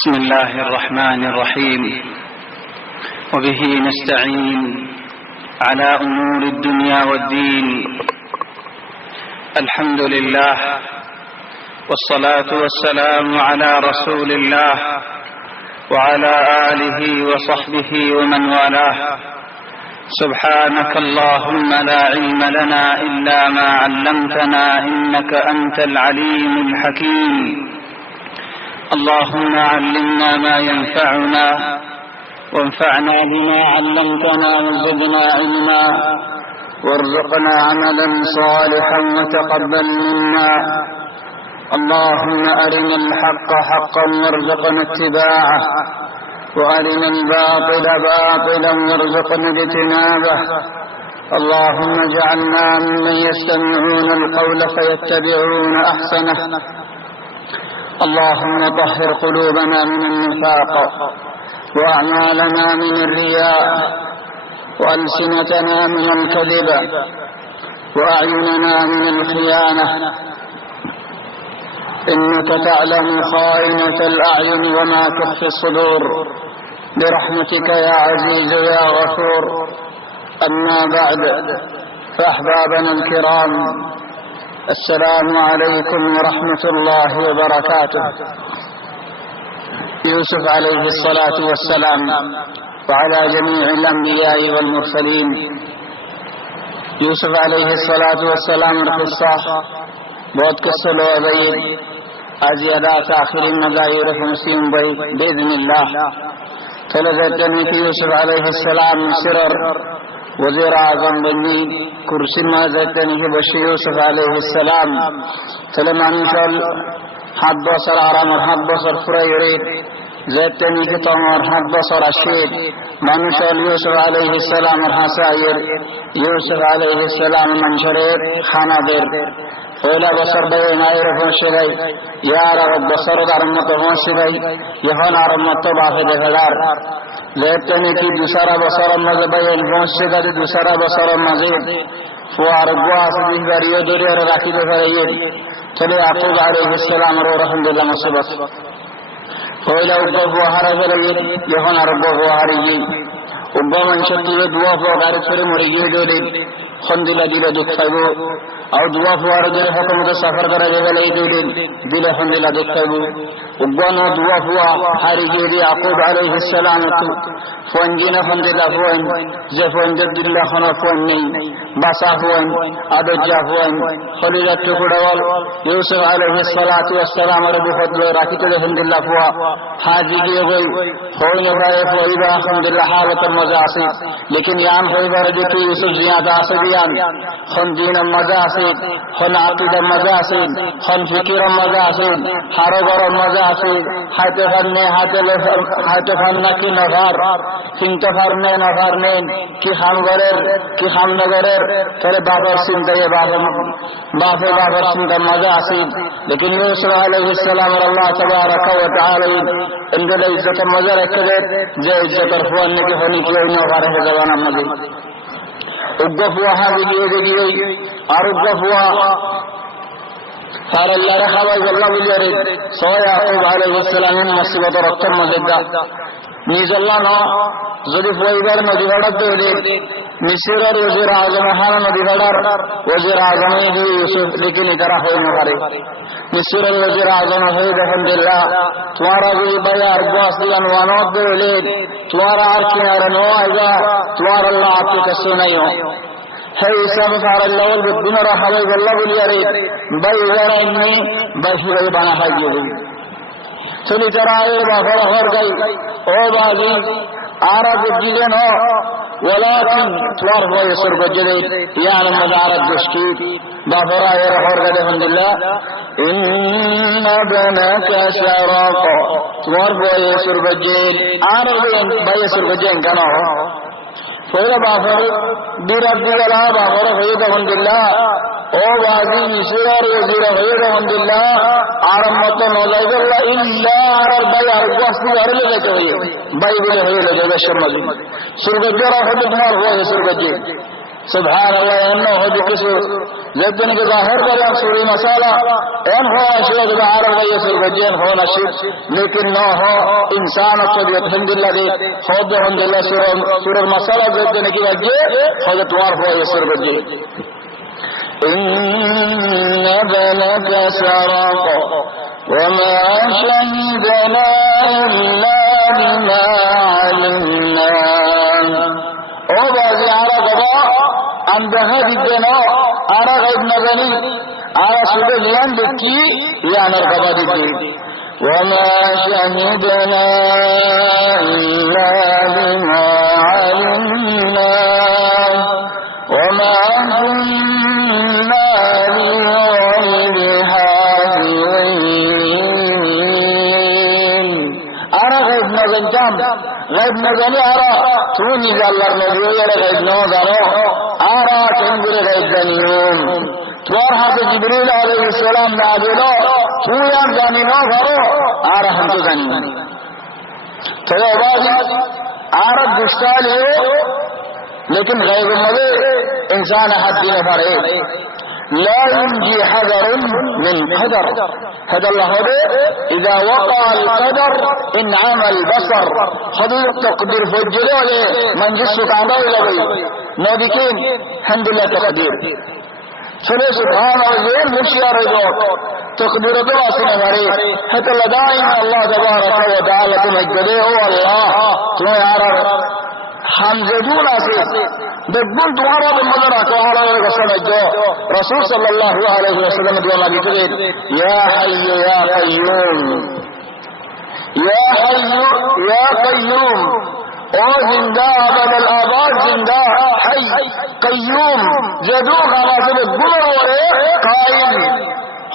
بسم الله الرحمن الرحيم. وبه نستعين على أمور الدنيا والدين. الحمد لله والصلاة والسلام على رسول الله وعلى آله وصحبه ومن والاه. سبحانك اللهم لا علم لنا إلا ما علمتنا إنك أنت العليم الحكيم. اللهم علمنا ما ينفعنا وانفعنا بما علمتنا وزدنا علما وارزقنا عملا صالحا وتقبل منا. اللهم أرنا الحق حقا وارزقنا اتباعه وأرنا الباطل باطلا وارزقنا اجتنابه. اللهم اجعلنا ممن يستمعون القول فيتبعون أحسنه. اللهم طهر قلوبنا من النفاق وأعمالنا من الرياء وألسنتنا من الكذب وأعيننا من الخيانة، إنك تعلم خائنة الأعين وما تخفي الصدور، برحمتك يا عزيز يا غفور. أما بعد، فأحبابنا الكرام، السلام عليكم ورحمة الله وبركاته. يوسف عليه الصلاة والسلام وعلى جميع الأنبياء والمرسلين. يوسف عليه الصلاة والسلام القصة बहुत قصة लो भाई आज अदात आखिरी मज़ाहिर मुस्लिम भाई बिइज़्निल्लाह चले जाते हैं कि यूसुफ अलैहिस्सलाम मिस्र वज़ीर आज़म बनी कुर्सी में जाते हैं कि बशीर यूसुफ अलैहिस्सलाम चले मानसल हाथ बसर आराम और हाथ बसर फुराई जाते हैं कि तुम और हाथ बसर अशीद मानसल यूसुफ अलैहिस्सलाम और हासायर यूसुफ अलैहिस्सलाम मंशरे खाना देर पहला बसर भाई नायर पहुंचे यार बसर आरम्भ पहुंचे यहन आरम्भ बाफे देखेदार लेते हैं कि दूसरा बसर मजे भाई पहुंचे गए दूसरा बसर मजे फुआर गुआरियो दूरी और राखी देखे चले याकूब अलैहिस्सलाम और रहमतुल्लाह मुसीबत पहला उब्बा बुहारा गए यहन आरम्भ बुहारी उब्बा मंशा तुझे दुआ फुआर फिर मुर्गी डोली खंदिला दिला दुख खाइबो और दुआ फुआर दिले हुकम सफर करा जाएगा दिले खंदिला दुख खाइबो उब्बानो दुआ फुआ हारी गिरी याकूब अलैहिस्सलाम फंजीना खंदिला फुआन जे फंजद दिल्ला खना फुआनी बासा फुआन आदजा फुआन खलीला टुकड़ावल यूसुफ अलैहिस्सलातु वस्सलाम रे बुखद राखी के खंदिला फुआ हाजी के गई होई नराए फुइबा खंदिला हालत मजा आसी लेकिन यान होइबा रे कि यूसुफ ज्यादा आसी खंदीन मजा आसे खन आकीदा मजा आसे खन फिकिर मजा आसे हारोगर मजा आसे हाते फान्ना की नफार चिंता फारने नफारने कि हम नगरेर तेरे बाबर चिंता ये बाबर चिंता मजा आसे लेकिन यूसुफ अलैहिस्सलाम अल्लाह तबारक व तआला इंदे इज्जत मजा रखे जे इज्जत रफवान ने की होनी की नफार है जवाना मजे उद्गफुआ हाजिए दिए और उद्गफुआ सारे यार खबर वल्ला बिजरे सोया याकूब अलैहिस्सलाम मुसीबत रक्तम मजेदा निजल्ला ना जदी फुइबर नदी वड़ा दे मिस्र और वज़ीर आज़म हां नदी वड़ा वज़ीर आज़म ने यूसुफ लेकिन इधर हो न करे मिस्र और वज़ीर आज़म है अल्हम्दुलिल्लाह तुम्हारा भी बयार बस दिया वानो दे तुम्हारा आर किनारे नो आएगा तुम्हारा अल्लाह आपके कसो नहीं हो है सब सारा लेवल के दिन और हवाई वल्ला बोलिया रे भाई जरा इनमें बस वही बना है ये चली जरा ये बाफरा हर गई ओ बाजी आरा बुद्धिजन हो वलाकिन तुम्हार वो यसर बजरे यार मदारत दृष्टि बाफरा ये हर गए अल्हम्दुलिल्लाह इन्ना बनका शरफ तुम्हार वो यसर बजरे आरा भाई यसर बजरे कनो पहले बाफर बीरब्दुल्लाह बाफर होइद अल्हम्दुलिल्लाह ओ बाजी मिस्र और वज़ीर होइद अल्हम्दुलिल्लाह आरम्मत नजाइदुल्लाह इल्ला आरल भाई अरगस्ती अरले लेके होइए भाई बोले होइए जब शर्मा जी सुरगजरा हो तुम्हार हो सुरगजी سبحان الله انه هو كسر زدن کے ظاہر کرے سوری مسالہ ان ہو اشیاء عرب ویسر بجین ہو نشید لیکن نہ ہو انسان اکثر الحمد للہ دے خود الحمد للہ سور مسالہ زدن کی وجہ خود توار ہو یسر بجے ان بلد سرق وما شهدنا الا بما علمنا او بازی عرب أنبها جدنا أنا غيب نغني أنا سبب لان بكي يا نرغب دي وما شهدنا إلا بما علمنا وما كنا للغيب حافظين أنا غيب نغني غيب نغني أرى توني جالر نبي يرى غيب نغني آرا تنظر غيب النوم توار حضر جبريل عليه السلام نازلو تويان جاني نو غرو آرا هم تغني تو بازي آرا دشتال ہے لیکن غیب مدے انسان حد دین فرے لا ينجي حذر من قدر هذا الله إذا وقع القدر انعم البصر خذوا تقدير فجلوا من جسك عضاء لبي نبيكين الحمد لله تقدير فلي سبحانه وزين مشيار رجوع تقدير براسنا مريض حتى لدائما الله تبارك وتعالى تمجده هو الله ثم يعرف حمزدون أسيس دقون دوارا بالمدرة كوهلا ورقصنا الجو رسول صلى الله عليه وسلم دوما بكذب يا حي يا قيوم يا حي يا قيوم او زندہ عبد الآباد زندہ حي قيوم جدوك ناصب الدنر ورے قائم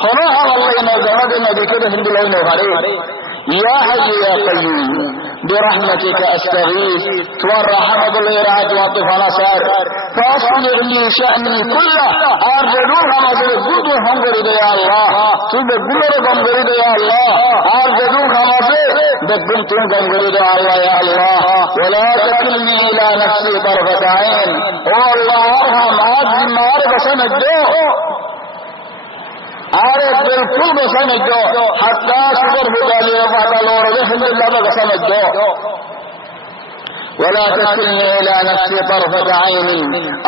خنوها الله نظمت النبي كده هند الله نوغاري يا حي يا قيوم برحمتك أستغيث والرحمة بالإرادة والطفانة سار فأصلح لي شأني كله أرجدوها مصر الدود وحنقرد يا الله سيد الدنر قنقرد يا الله أرجدوها مصر دقنتم قنقرد يا الله يا الله ولا تكلني إلى نفسي طرفة عين والله أرحم عبد ما أعرف سنجده عارف بالكل بسنجو حتى شكر بقالي وفعل الورد الحمد لله بسنجو ولا تكلني إلى نفسي طرفة عين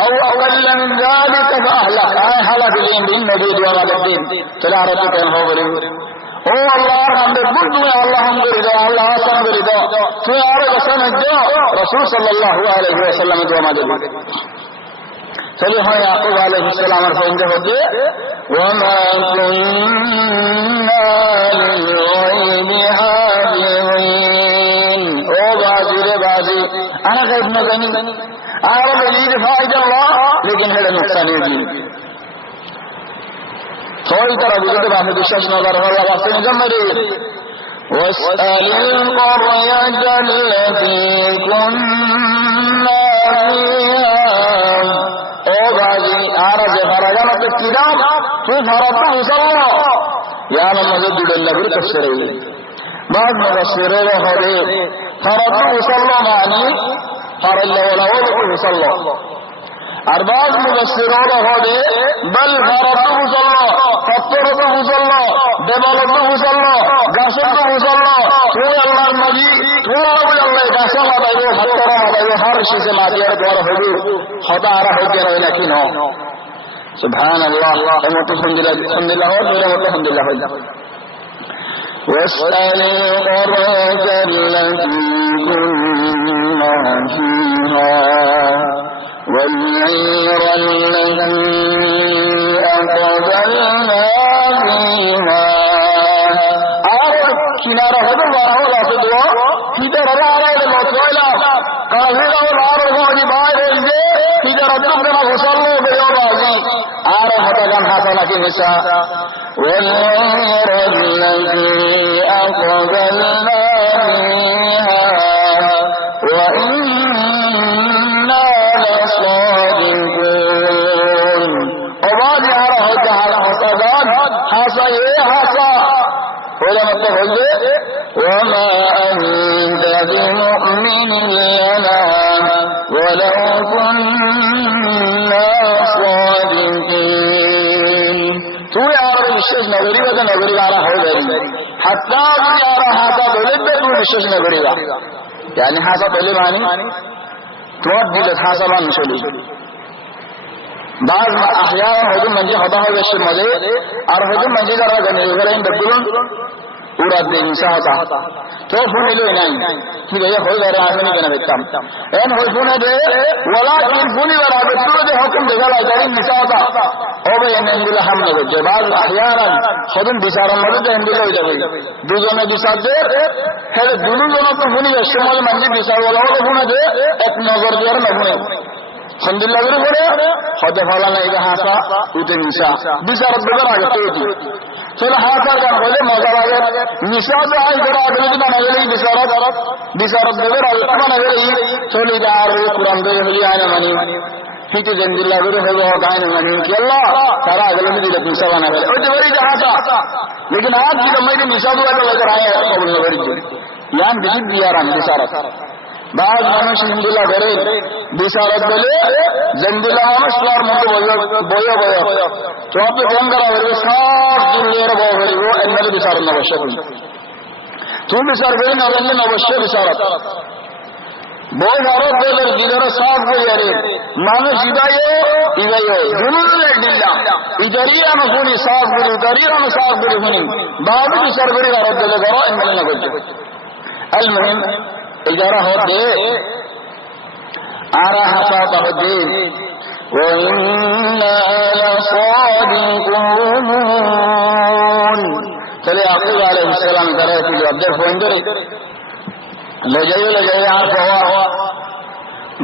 أو أقل من ذلك فأهلك حلق الدين بالنبيد وغد الدين تلا ربك ينهوبري هو الله أرحم بالكل يا الله أمبرده الله أصلا برده في عارف بسنجو رسول صلى الله عليه وسلم دوما جبه فليها يعقوب عليه السلام عنده وما كنا للغيب حافظين او بازي رے بازي انا غيب نظني انا بجيد فائدة الله لیکن هذا نقصان يجي ثوری طرح بجد بحث بشاش نظر الله واسه نجمري واسأل القرية التي كنا فيها او بازی آرز فرجانت الكتاب تو فرطه صلى يا من مزد بالنبي تفسيره بعد مفسره هذه فرطه صلى معني فرج له لوله صلى أربعة مفسرون هذه بل فرطه صلى فطرته صلى دبلته صلى قصده صلى تو الله النبي تو الله قصده بيو فطره بيو هر شيء ما ديار دور هدو خدا راه ديار لكن سبحان الله الحمد لله والحمد لله واسأل القرية التي كنا فيها والعير التي أقبلنا فيها كنارة هذا الله ولا صدوا كده رلا على المطويلة قاهرة والعرب هذه باير الجي كده ربنا وصلوا بيوم عارف هذا كان حصل في النساء والعير التي أقبلنا فيها وإنا لصادقون وبعد عرف هذا حصدان حصى حصى ولما تقول وما أنت بمؤمن لنا ولو كنا صادقين تو यार विशेष नगरीगा तर नगरीगा आला हो जाईल हत्ता यार हाता बोलत तू विशेष नगरीगा यानी हासा पहले मानी तो दिल हासा मान सोली बाज अहया होदून म्हणजे होता हो विशेष मध्ये और होदून म्हणजे जरा गणेशरायन बदलून पूरा दिन साता तो फुनिलो नाही की हे होय जरा आम्ही नाही भेटताम एन होय फुने दे वलाकिन फुनी वरा बतू दे हुकुम देगाला जारी निसाता ओ बे एनबिल हम ने जे बाज अहयान होदून बिचारा मदद एनबिल हो जावे दुजोने बिसात दे हेले दुलू जोनो तो फुनी शमल म्हणजे बिचार वाला हो फुने दे एक नजर दे और नगुने alhamdulillah guru gore hode phala na ida hasa ute nisa bisarat begar age tedi cholo hasa kan hole moza lage nisa to ay gora agele na nagele bisarat begar age na nagele cholo ida ar quran de holi ana mani hite jandillah guru holo gaina mani ki allah sara agele ni de nisa bana gele ote bari ida hasa lekin aaj ki mai nisa do agele legar aaye kabul na bari yan bijib diyaran bisarat बाज मानुष जंदिला करे बिसारत बोले जंदिला मानुष यार मुझे बोयो तो आप कौन करा वो साफ दुनिया रे बोले वो अन्नद बिसारत न अवश्य तुम बिसार गए न रंजन अवश्य बिसारत बोल मारो बोले गिदर साफ हो यारे मानुष इदायो दुनुल दिल्ला इदरिया न हुनी साफ गुरु इदरिया न साफ गुरु हुनी बाज बिसार गरे रब बोले करो अन्नद न बोले المهم इजारा होते आरा हसाता होते وإنا لصادقون चले याकूब अलैहिस्सलाम करे कि जब फोन करे ले जाइए यार हुआ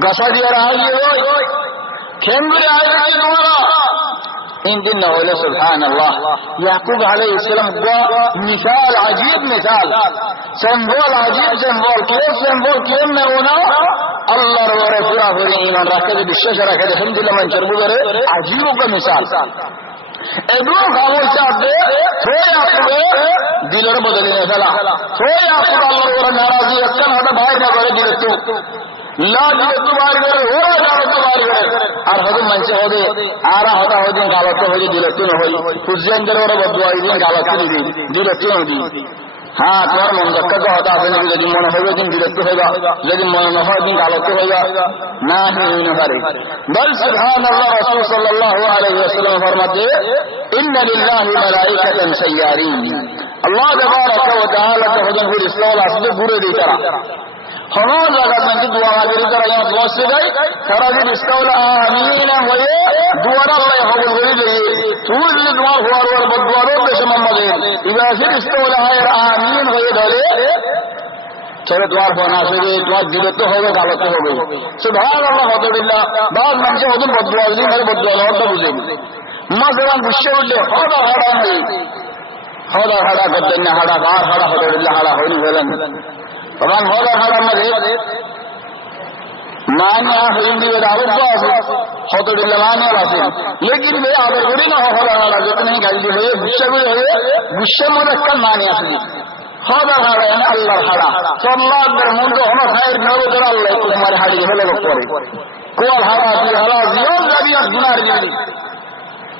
गसा दिया रहा ये वो खेमरे आ गए तुम्हारा इन दिन न होले सुभान अल्लाह याकूब अलैहिस्सलाम का मिसाल अजीब मिसाल सिंबल अजीब सिंबल के में होना अल्लाह रे पूरा पूरी ईमान रखे विश्वास रखे अल्हम्दुलिल्लाह मन चरबू करे अजीब का मिसाल एदो खामोश दे थोड़े आपके दिलर बदलने चला थोड़े आपको अल्लाह रे नाराजी अक्सर हटा बाहर ना करे दिल तो ला दिल तो बाहर करे हो रहा तो बाहर करे और हदम मन से होदे आरा होता हो दिन गावत हो दिल तो न होई कुछ अंदर और बदवा दिन गावत दी दिल तो न दी हाँ तुम्हारा मन रखा का होता है यदि मन होगा दिन विरक्त होगा यदि मन न हो दिन गालत होगा ना ही न करे बल सुभान अल्लाह रसूल सल्लल्लाहु अलैहि वसल्लम फरमाते इन्न लिल्लाहि मलाइकतन सय्यारीन अल्लाह तबारक व तआला का हुजूर फिर इस्लाम असले पूरे दी तरह हनो जगत में दुआ मांगी तरह यहां दुआ से गई सारा दिन इस्लाम आमीन होए दुआ अल्लाह हो गई तू दुआ हुआ और बदुआ रो मोहम्मद इबा फिर इस्लाम आमीन होए डाले चलो द्वार होना चाहिए द्वार दिल तो होगा गलत हो गई सुभान अल्लाह अल्हम्दुलिल्लाह बाद मन से होदन बदुआ दी मेरे बदुआ और तो बुझेगी मसलन विश्वविद्यालय होदा करते ना हड़ा बार हड़ा अल्हम्दुलिल्लाह हड़ा होनी वेलन भगवान होदा हड़ा मगे मान्य हिंदी में दावत अल्हम्दुलिल्लाह मान्य वासी लेकिन वे आदर गुड़ी ना होदा हड़ा जितने गलती हुई विश्वविद्यालय विश्व मुरक्कब मान्य असली होदा हड़ा है अल्लाह हड़ा सल्लल्लाहु अलैहि मुंडो होना खैर नरो जरा अल्लाह तुम्हारे हाड़ी हेले को करे कोल हड़ा दी हड़ा जियो नबी गुनाह दी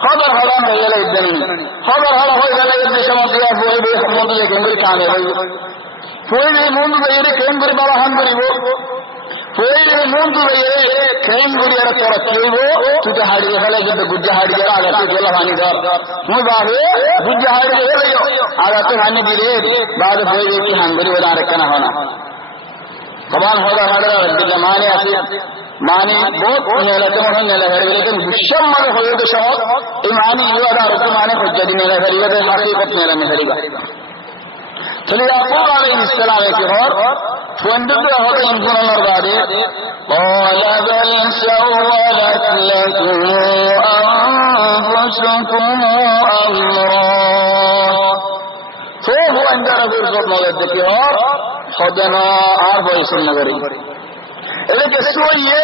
खबर हड़ा में गले दिन खबर हड़ा हो गले इतने समझिया कोई भी संबंध लेके मेरे काने भाई कोई भी मुंड में ये केंद्र बाबा हम करी वो कोई भी मुंड में ये केंद्र ये तोरा कोई वो तुझे हाड़ी गले जब गुज्जा हाड़ी जरा आगे तो जला पानी दर मुझे बाबे गुज्जा हाड़ी गले आगे तो खाने दी रे बाद कोई ये की हम करी वाला रखना होना कमान होगा हड़ा जमाने आती मानी बहुत नेलते होने लगे लेकिन विश्व मन होए तो शौक ईमानी युवा रुक माने हुज्जत ने लगे ये हकीकत ने रहने करेगा चलिए याकूब अलैहिस्सलाम के और फंदे होते इंसान और बादे قال بل سولت لكم أنفسكم أمرا فهو عند رسول الله के और खुदना और बोल सुन नगरी ele que soy ye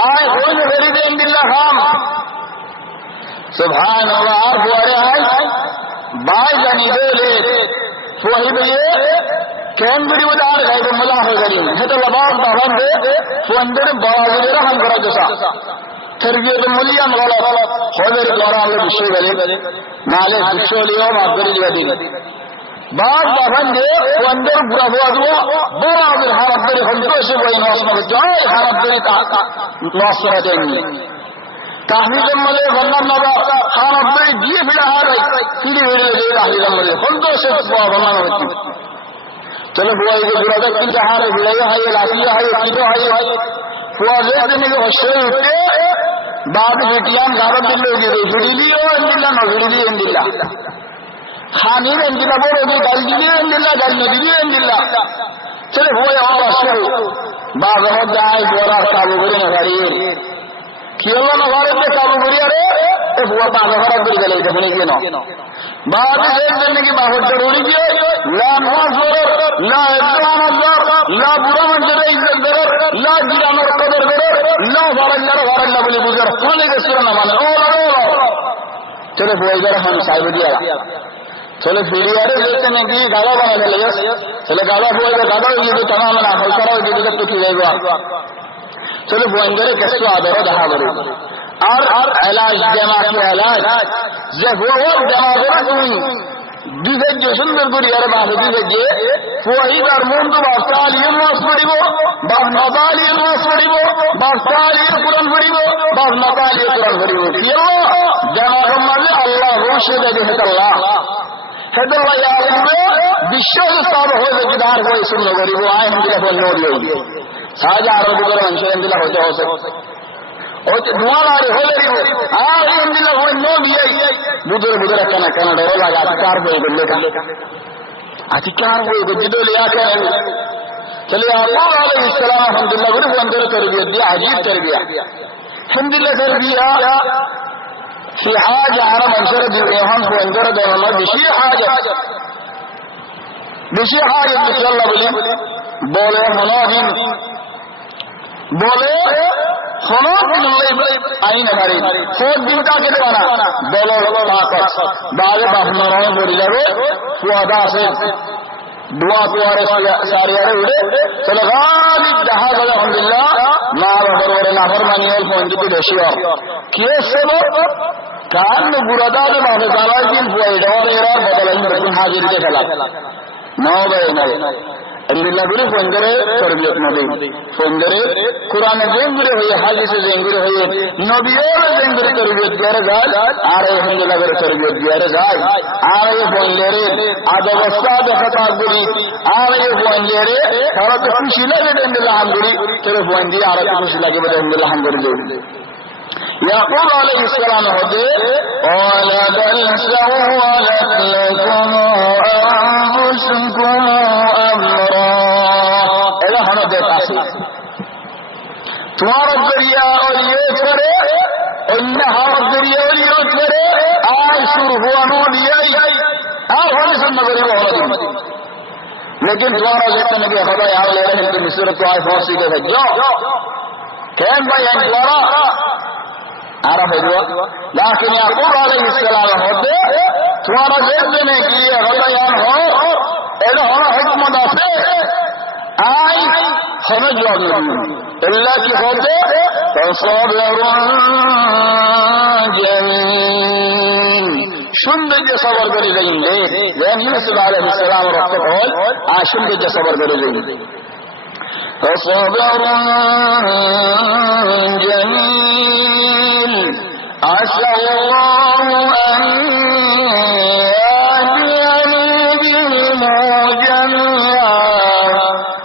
ay hoy मेरी दिन बिल्ला हम सुभान अल्लाह बुआरे ay बाय जानी दे ले वही ये কেন বিড়ি বলে আর গাইবে মজা হয়ে গেল সেটা লবাব দাবান দে ফোনদের বড় রকম করা যেসা তরবিয়ত মূল্যায়ন গলত হলের দ্বারা আমরা বিষয় গেলে নালে বিষয় লিও মাগরি লিও بعد بفنده وندر برافو بعض الحرب بري خلص بين واسمه جاي حرب بري ناصر دني تحميد مله غنم نبا حرب بري دي في هذا في دي دي تحميد مله خلص بابا ما चलो बुआ ये बुरादा की जहां है विलय है ये लासिया है ये कीटो है ये फुआजे देने के होशे उठे बाद बिटियां गारब दिन लोगे विडिली और इंदिला न विडिली इंदिला खानी में इंदिला बोलोगे गलदी इंदिला गलदी इंदिला चलो वो और असर बाद हो जाए बोरा काबू करे न गाड़ी किलो न गाड़ी पे काबू करी अरे ए बुआ बाद हो कर गले जबने के न बाद एक दिन की बहुत जरूरी है لا نظر لا إكرام الدار لا برام جرى إذن درر لا جرام القدر درر لا فارجر بلي بزر كل كسر نمان أولا चलो बोल जरा हम साइड दिया चलो वीडियो रे लेते हैं कि गाला बना ले चलो गाला बोल के गाला ये तो तमाम ना हो करो ये तो कुछ जाएगा चलो बोल जरा कैसे आदर दहा बरे और इलाज जमा के इलाज जब वो जमा करो दिवे जो सुंदर गुरी अरे बाबू दिवे जे वही कर मुंडू बासाली मास पड़िबो बाब नबाली मास पड़िबो बासाली कुरान पड़िबो बाब नबाली कुरान पड़िबो कियो जमा हमले अल्लाह रोशे दे अल्लाह हेदल्ला या विश्व सब हो जिदार हो सुन गरीबो आए हम दिला बोल नोडियो साजा आरोग्य कर अंश दिला हो और दुआरे हो ले आ इंदिला हो नो दिए बुजुर्ग कना कना डर लगा अधिकार हो गए अधिकार हो गए जिदो लिया के चले अल्लाह अलैहिस्सलाम अल्हम्दुलिल्लाह गुरु अंदर तरबियत दिया अजीब तरबियत अल्हम्दुलिल्लाह तरबियत في حاجة عرب انشر دي ايهان في انجر دي والله بشي حاجة بشي بلي بولي مناهين بولي خنوط आईन हमारी फोन दिन का के बना बोलो ताकत बाद बहनरों बोली जावे सुआदा से दुआ दुआरे सारे अरे उड़े चलो गालिब जहां गए अल्हम्दुलिल्लाह मार और नाफरमानी और फोन की देशिया कैसे वो कान बुरादा ने बाबा ताला की फोइड और एरा बदलन में हाजिर के खिलाफ नौ गए नहीं अल्लाह गुरु फंगरे तरबियत नबी फंगरे कुरान जेंगरे होए हादीस जेंगरे होए नबियों जेंगरे तरबियत करे गाल आरे अल्लाह गुरु तरबियत करे गाल आरे फंगरे आदब वस्ताद खता गुरी आरे फंगरे हरत खुशी लगे अल्लाह गुरी तेरे फंगी आरे खुशी लगे अल्लाह गुरी يقول عليه السلام هدي قال بل سولت لكم أنفسكم أمرا إذا هنا دیتا سی تمہارا ذریعہ اور یہ کرے انہا ذریعہ اور یہ کرے آج شروع ہوا نو لیائی آج ہونے سے مگری وہ ہونا دی لیکن تمہارا ذریعہ نبی خدا یہاں لے رہے ہیں کہ مصر کو آج فوسی دے جو کہن بھائی ہیں تمہارا عرف ہے لیکن یعقوب علیہ السلام ہوتے تمہارا ذہن دینے کی یہ غلیان ہو ایسا ہونا حکمت آسے آئی سمجھ لو اللہ کی ہوتے فصبر جمیل شندر کے صبر کری لیں گے یعنی یوسف علیہ السلام رفت قول شندر کے صبر کری لیں گے فصبر جميل عسى الله أن يهديني بهم جميعا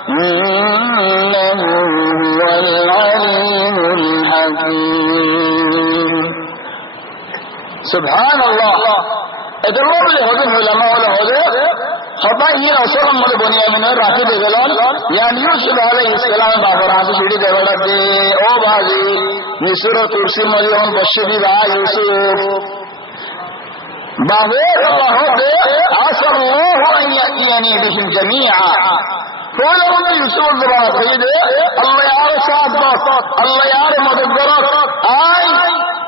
إنه هو العليم الحكيم سبحان الله ادروا له علماء له خطا ये अवसर मुझे बुनियादी में राखी दे गलाल यानी यूसुफ अलैहिस्सलाम बाबरा से सीढ़ी देवड़ा दे ओ बाजी मिस्र तुर्सी मरियम बशरी बा यूसुफ बाबे हो दे आसल्लाहु अन यानी बिहिम जमीआ कोई उन्हें यूसुफ दबा दे अल्लाह यार साथ अल्लाह यार मदद करो आई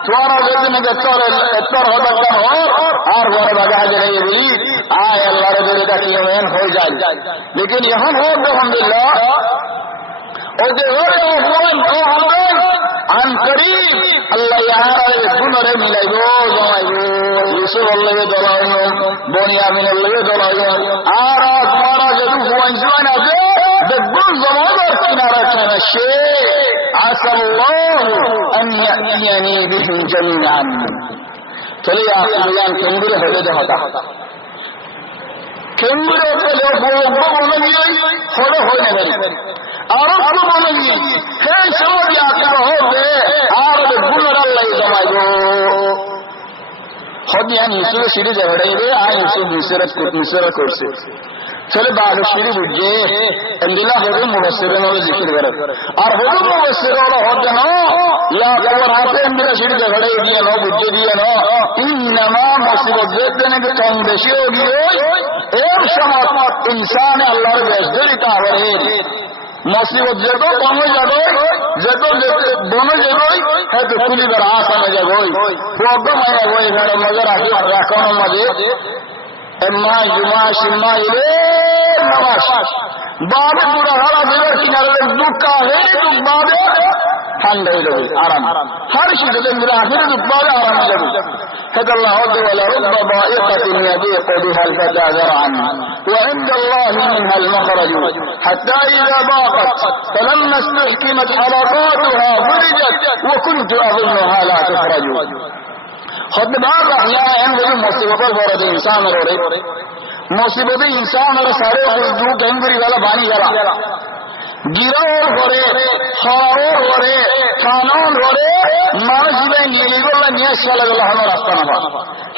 तुम्हारा जिंदगी में इतना होता और वो बगा जाए बोली आए अल्लाह रे তাকিয়ে মেন হয়ে যায় লেকিন এখন হোক আলহামদুলিল্লাহ ওদের ঘরে ওখান আন করিব আল্লাহ ইয়ার গুণরে মিলাইব জমাইব ইউসুফ আল্লাহকে দলাইব বনিয়ামিন আল্লাহকে দলাইব আর তোমারা যদি হুয়াইন আছে দেখুন জমাবার কিনারা খানা সে আসাল্লাহ আন ইয়াতিয়ানি বিহিম জামিআন চলে আসলাম কেন্দ্রে হলে দেখা কেন্দ্রে হলে বলে গিয়ে হলে হয় না আর বলে গিয়ে হে সবাই আকার হবে আর গুণর আল্লাহ জমাইব হদিয়ান ইউসুফের সিঁড়ি ঝগড়াইবে আর ইউসুফ মিসরা করছে চলে বাঘ সিঁড়ি বুঝছে এমদিলা হদু মুবাসসিরিন হলো জিকির করে আর হদু মুবাসসির হলো হদেন ইয়া খবর হাতে এমদিলা সিঁড়ি ঝগড়াই দিয়ে নো বুঝে দিয়ে নো ইন্নামা মুসিবত দেনে কে কম বেশি हो गई এর সময় ইনসান আল্লাহর বেজরি তাহরে মুসিবত যেত কমে যাবে যেত বনে যাবে হয়তো কুলিবার আসামে যাবে প্রবলেম হয় যাবে এখানে মজা রাখি রাখানো মাঝে এম্মা জুমা সিম্মা ইলে নামাজ বাদে পুরা হারা দেবের কিনারে দুঃখ হে দুঃখ বাদে ঠান্ডা হয়ে যাবে আরাম হর শিশুতে মিলে আখেরে দুঃখ বাদে আরাম হয়ে যাবে هذا الله عز وجل رب ضائقة يضيق بها الفتى ذرعا وعند الله منها المخرج حتى إذا ضاقت فلما استحكمت حلقاتها فرجت وكنت أظنها لا تخرج خد بعض أحيانا ينبغي مصيبة الفرد إنسان روري مصيبة إنسان رسالة خزدوك ينبغي غلا باني غلا গিরাওর ঘরে খাওয়ার ঘরে খানোর ঘরে মানুষ জীবন নিয়ে গেল নিয়ে চলে গেল আমার রাস্তা না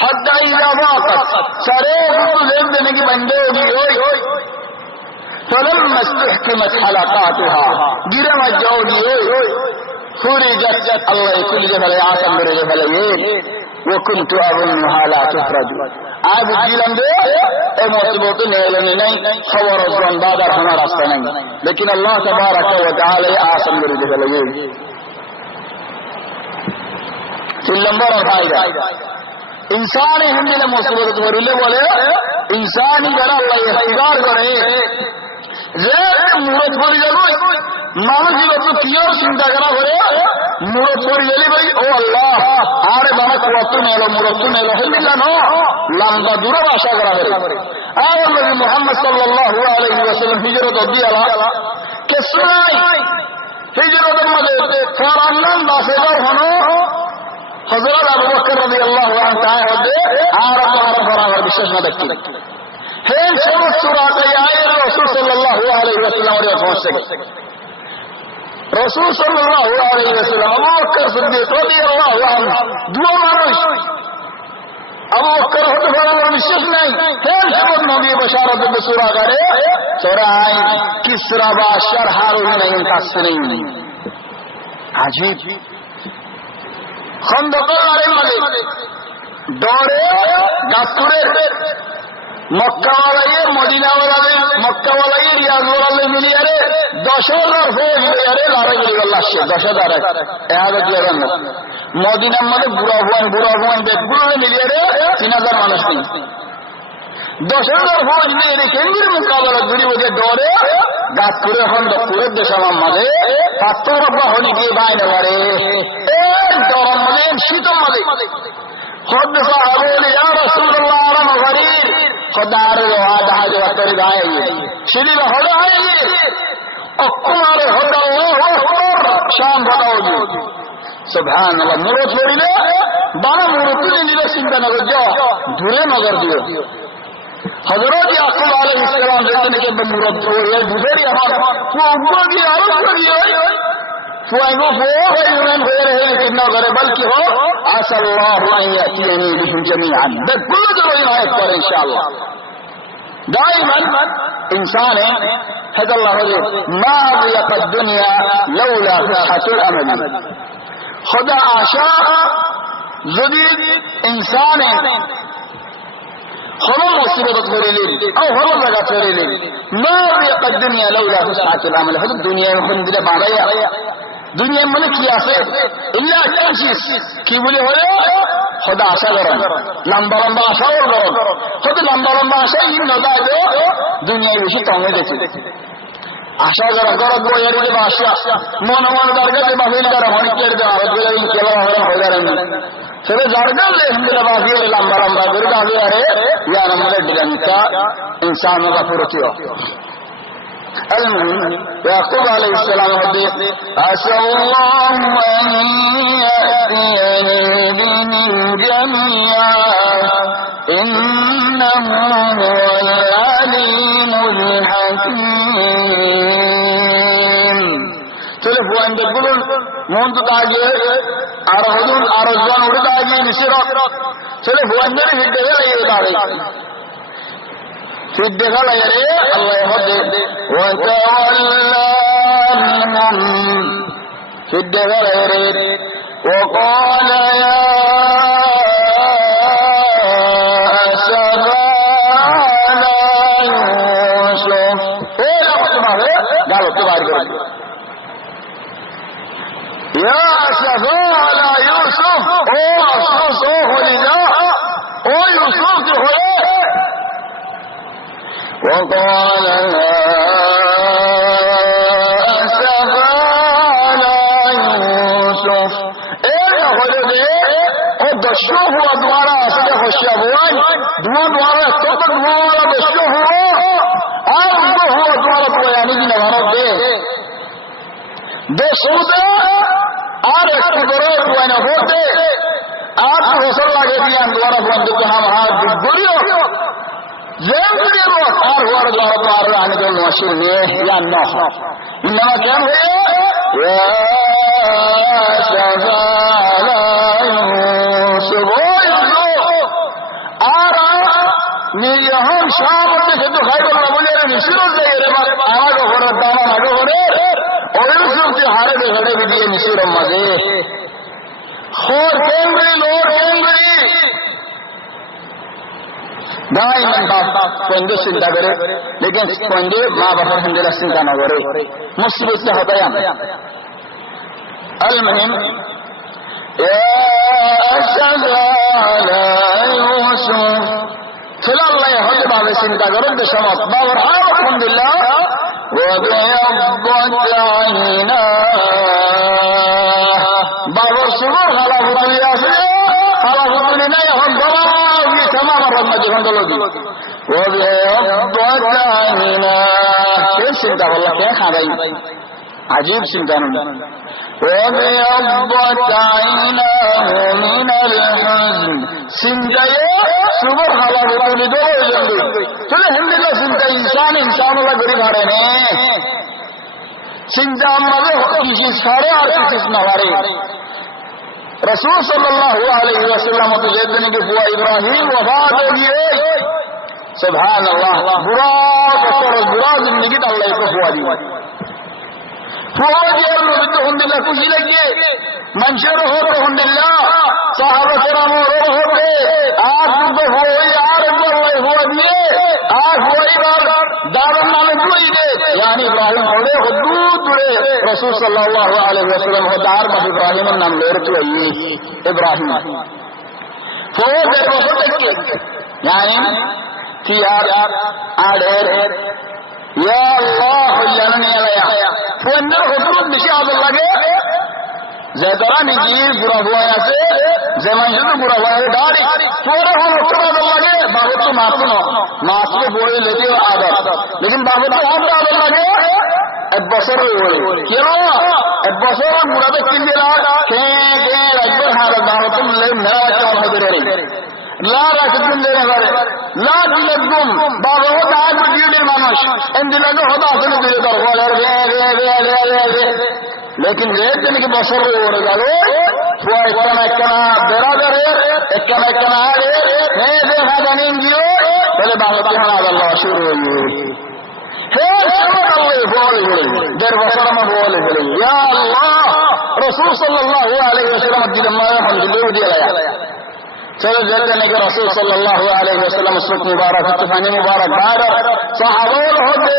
হাদ্দা ইজাবা সারে লেন দেনে কি বন্ধে होगी ওই فلما استحكمت حلقاتها গিরা মজৌদি ওই خرجت الله كل جبل عاصم برجبل وكنت اظنها لا تخرج आज जिलम दे ए मुसीबत नेलने नहीं खबर और बादर हमारा रास्ता नहीं लेकिन अल्लाह तबारक व तआला आसम दे दे लगे तीन नंबर और फायदा इंसान हिंदी ने मुसीबत वरिले बोले इंसान ही बड़ा अल्लाह इख्तियार करे যে মুরত পড়ে যাবে মানুষ যত কিয়র চিন্তা করা করে মুরত পড়ে গেলে ভাই ও আল্লাহ আরে বাবা কত নেলো মুরত নেলো হেমিলা নো লম্বা দূর আশা করা করে আর নবী মুহাম্মদ সাল্লাল্লাহু আলাইহি ওয়াসাল্লাম হিজরত দিয়ালা কেসরাই হিজরতের মধ্যে ফরান্নান দাসেদার হনো হযরত আবু বকর রাদিয়াল্লাহু আনহু তাআলা আর ফরার বিশেষ না দেখি হে সমস্ত রাতে আয়ের রাসূল সাল্লাল্লাহু আলাইহি ওয়াসাল্লাম এর পৌঁছে রাসূল সাল্লাল্লাহু আলাইহি ওয়াসাল্লাম আবু বকর সিদ্দিক রাদিয়াল্লাহু আনহু দুয়া মানুষ আবু বকর হতে পারার বিশেষ নাই হে সমস্ত নবী বশারত বিসুরা করে সরাই কিসরা বা শারহারু নাই তাসরিন আজীব খন্দকের মাঝে দৌড়ে গাছুরের মক্কা वाले मदीना वाले मक्का वाले रियाज वाले मिलिए रे 10,000 फौज मिलिए रे लड़ाई करी अल्लाह से 10,000 এহাদে দিয়ে দেন মদিনা মানে বুড়া হুয়ান দেখগুলো মিলিয়ে রে 3,000 মানুষ ছিল 10,000 ফৌজ নিয়ে রে কেন্দ্রের মোকাবেলা ঘুরি ওকে দৌড়ে গাছ করে হন পুরো দেশের মাঝে পাত্র রব্বা হলি দিয়ে বাইরে বাড়ে এই গরম মানে শীতল মানে خد صاحبه يا رسول الله رم غرير خدا رہے وعدہ جو اکر گائے شریف ہوڑا ہے اکمار ہوڑا شام بتاؤ جی سبحان اللہ مرو چھوڑی لے بانا مرو تلی لیلے سنگا نگر جو دھورے نگر دیو حضرت یعقوب علیہ السلام دیکھنے کے بعد مرو چھوڑی دھورے ہمارا وہ اگو گی عرض گئی فوائنو فوق ایمان غیر ہے لیکن نہ کرے بلکہ ہو عسى الله ان ياتيني بهم جميعا بكل ذريعه يذكر ان شاء الله دائما انسان هذا الله ما ضيق الدنيا لولا فسحه الامل خدا عشاء جديد انسان خلو مصيبه تقولي او هو لغا تقولي ما ضيق الدنيا لولا فسحه الامل هذه الدنيا الحمد لله بعدها দুনিয়ার মনে কি আছে ইল্লা তাশিস কি বলে হলো খোদা আশা করেন লম্বা লম্বা আশাও করেন হয়তো লম্বা লম্বা আশাই নদায় দুনিয়ায় বেশি কমে দেখি আশা করা করত বইয়ের যে বাসা মনে মনে দরকার যে বাহির দ্বারা অনেকের যে আরত কেলা হয়ে গেলেন সেটা দরকার হিন্দুরা বাহির লম্বা লম্বা করে আগে আরে ইয়ার আমাদের ডিজাইনটা ইনসান का পুরো المهم يعقوب عليه السلام عسى الله أن يأتيني بهم جميعا إنه هو العليم الحكيم تلف وين تقولون منذ تاجي أرهدون أرزوان ورد نسيرا تلف وين تلف الدهية في الدخل يري الله يهد وتولى عنهم في الدخل يري وقال يا أسفا على يوسف قالوا تبارك يا أسفا على يوسف أفسوس خلجاء يوسف تخليه وقال أسفا على يوسف إيه خلده الدشوه وأدوارا أسده الشابوان دوارا تطر دوارا دشوه أرضه وأدوارا طوياني دينا ورده دسوده آرك برور وانا ہوتے آپ حسن لگے دیان دوارا فلندت ہم ہاتھ بڑیو زندگی الوقت هو رجل الله عن ذل وشير يا النوح إنما كان هو يا شفا على يوسف آرى نيهم شامل كده خير الرجل نشير الزير آرى هو الدانا نجو هو ويوسف في حارة غڑے بديه نشير مزه خور كنبري لور كنبري دائما बाप पंजे चिंता करे लेकिन पंजे माँ बाप हिंदुला चिंता न करे मुसीबत से होता है المهم يا أسفا على يوسف خلال الله يحب باب चिंता करे दशमत बाबर الحمد لله وبيضت عيناه बाबर सुबह हला बुतलिया से हला बुतली नहीं हम تمام الرمى دي فندلوجي وبيضت عيناه كيف سنتا والله كيف حبايب عجيب سنتانو وبيضت عيناه من الحزن سنتا सुबह हवा बुतली दो जल्दी चले हिंदी का सिंता इंसान वाला गरीब हारे ने सिंता मजे किसी सारे और किसी नवारे रसूल सल्लल्लाहु अलैहि वसल्लम को जैतने के बुआ इब्राहिम वफात हो गए सुभान अल्लाह बुरा जिंदगी तो अल्लाह को हुआ दी फौज तो हुंदिल्ला खुशी लगी मंशूर हो तो हुंदिल्ला साहबा किराम होते आज तो हो यार अल्लाह हुआ दिए आज हुई बार दारन नाम हुई दे यानी इब्राहिम होले हुदूद दुरे रसूल सल्लल्लाहु अलैहि वसल्लम हो दार में इब्राहिम नाम लेर तो आई इब्राहिम फौज के यानी कि यार आड़े या अल्लाह जननी आया फंदर हुदूद निशाद लगे ज़ेदरा निजी बुरा हुआ से ज़माने बुरा हुआ है दारी पूरा हम उतना लगे बाबू तो माफ के बोले लेते हो आदत लेकिन बाबू तो आप आदत लगे अब बसर बोले क्यों अब बसर बुरा तो किन दिला के अकबर हाल बाबू तुम ले मेरा क्या हो दे रही ला रखतुम देने वाले ला दिलकुम बाबू हो दाद दिले मानुष इन दिलों को होता असली दिले तो हो वे लेकिन रेत दिन की बसर हो रहा है वो इतना बराबर है इतना आगे मैं देखा जानेंगे पहले बाबू तुम्हारा अल्लाह शुरू हुई है बोल देर बसर में बोल या अल्लाह रसूल सल्लल्लाहु अलैहि वसल्लम दिल में हम दिल दिया चलो जल्दी के रसूल सल्लल्लाहु अलैहि वसल्लम सुख मुबारक तूफानी मुबारक बार सहाबा होते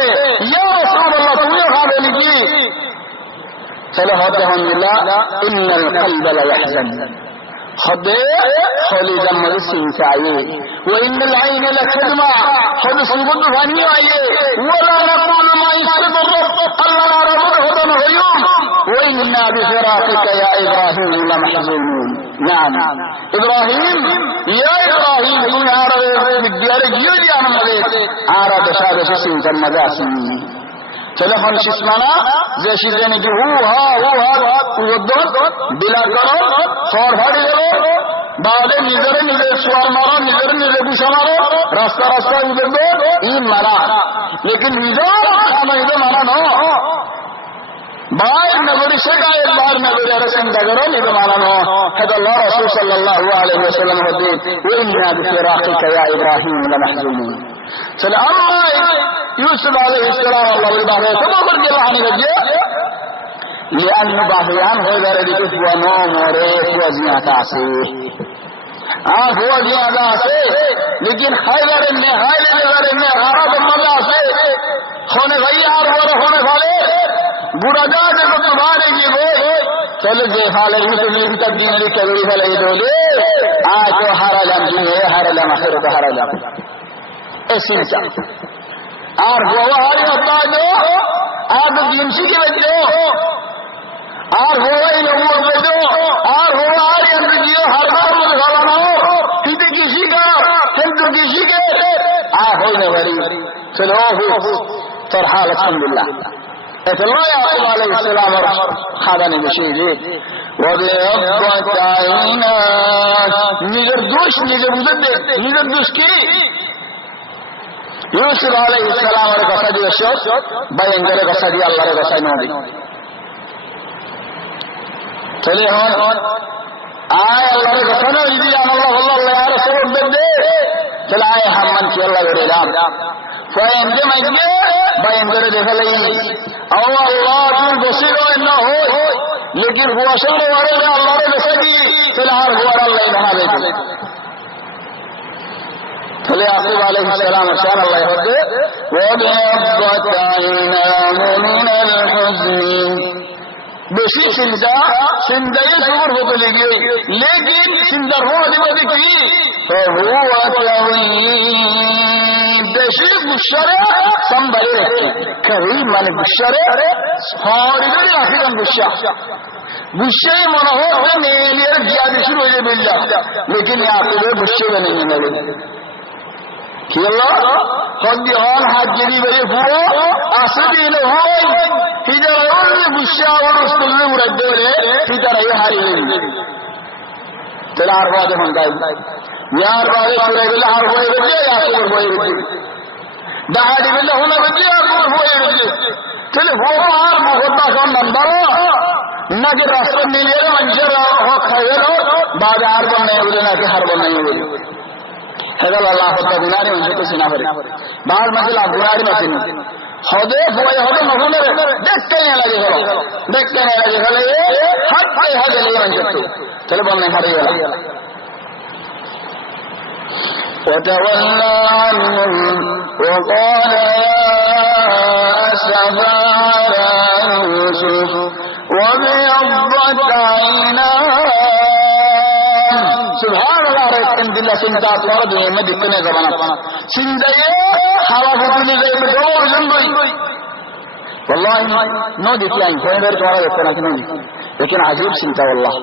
या रसूल अल्लाह तुम्हें खा देने की चलो होते हम मिला इन्नल क़ल्ब ला यहज़न خد خلی جمع سینسائی وإن العين لخدمة خد سنبض فاني آئیے ولا نقول ما يسرد الرب اللہ رب هدن غيوم وإنا بفراقك يا إبراهيم لمحزونون. نعم إبراهيم يا إبراهيم تم عرب الديار جيودي عن مليك عرب شادة سنسا مداسي تلفون شسمانا زي شدني کہ ہوا ودون بلا کرو خور بھاڑی کرو بعدے نظر سوار مارو نظر گوشا مارو راستہ ادھر دو یہ مارا لیکن نظر ادھر مارا نو باہر نظری سے کا ایک بار نظر رسم کا کرو نہیں تو مارا نو حد اللہ رسول صلی اللہ علیہ وسلم ہوتے وإنا بفراقك يا إبراهيم لمحزونون. چلے اما یوسف علیہ السلام اللہ بابے تمام پر کے رہنے لگے لأن باہیان ہو گئے لیکن وہ نوم اور ایک وزیاتا سے هو زیادہ سے لیکن حیدر نے غارت ملا سے ہونے غیار ہونے والے برا جانے کو تمہارے کی وہ چلے جے حالے ہی تو میری تبدیل نہیں کری بھلے دولے آج تو ہارا جام جی ہے ہارا جام آخر تو ہارا جام ایسی چاہ اور وہ ہاری ہوتا جو آج جنسی کی بچو اور وہ لوگوں بچو اور وہ ہاری اندر جیو ہر بار ملغانا ہو کسی کسی کا ہندو کسی کے ہونے والی چلو ترحال الحمدللہ اتلا یعقوب علیہ السلام اور خادن بشیدی وَبِعَبْدَ عَيْنَاكَ نِجر دوش کی یوسف علیہ السلام اور قصدی اشیاء بیانگر قصدی اللہ رہ قصدی نو دی چلے ہون آئے اللہ رہ قصدی نو دی اللہ یا رسول دے چل آئے حمان کی اللہ رہ رام فائندے مجھے بیانگر دیکھ لئی او اللہ تم بسیرو انہا ہو لیکن ہوا شانے والے نے اللہ رہ قصدی چل آر ہوا اللہ نہا لے فلي يعقوب عليه السلام شان الله يرد وابيضت عيناه من الحزن بشي سندا يسور بطلقي لكن سندر هو دي بكي فهو كريم بشي بالشرع سنبري كريم من بالشرع صاري اخيرا بالشرع بالشيء منهور ميلير زيادة شروع بالله لكن يعقوب بالشيء بني نبي کہ اللہ خود دیوان حج جبی بلے پورا اصدی نہوئی ہجر اول بشاور اسکل مرد بلے ہجر ای ہاری لئی تلا عرباد من دائی یا عرباد سورہ بلہ عربائی رجے یا سور بھائی رجے دہاڑی بلہ ہونا رجے یا سور بھائی رجے تلے فوقا ہار مخدہ سن نمبر نہ کہ رسل نیلے منجر ہو خیر ہو بعد عربان نہیں ہوئے نہ کہ حربان نہیں ہوئے هذا الله خطا بناري من شكو سنافري بعض مثل بناري مثل خده فوائي خده مفهوم دكتين لگه خلو حتى هذا اللي من شكو تلبون من حريولا وتولى عنهم وقال يا أسفى على يوسف وبيضت عيناه سبحان الله رحمة بالله سنتات ورد ومد اتنى زمانا سندية حوافظ لذي بدور زنبي والله نو ديت يعني فين بيرت ورد اتنى نو لكن عجيب سنتا والله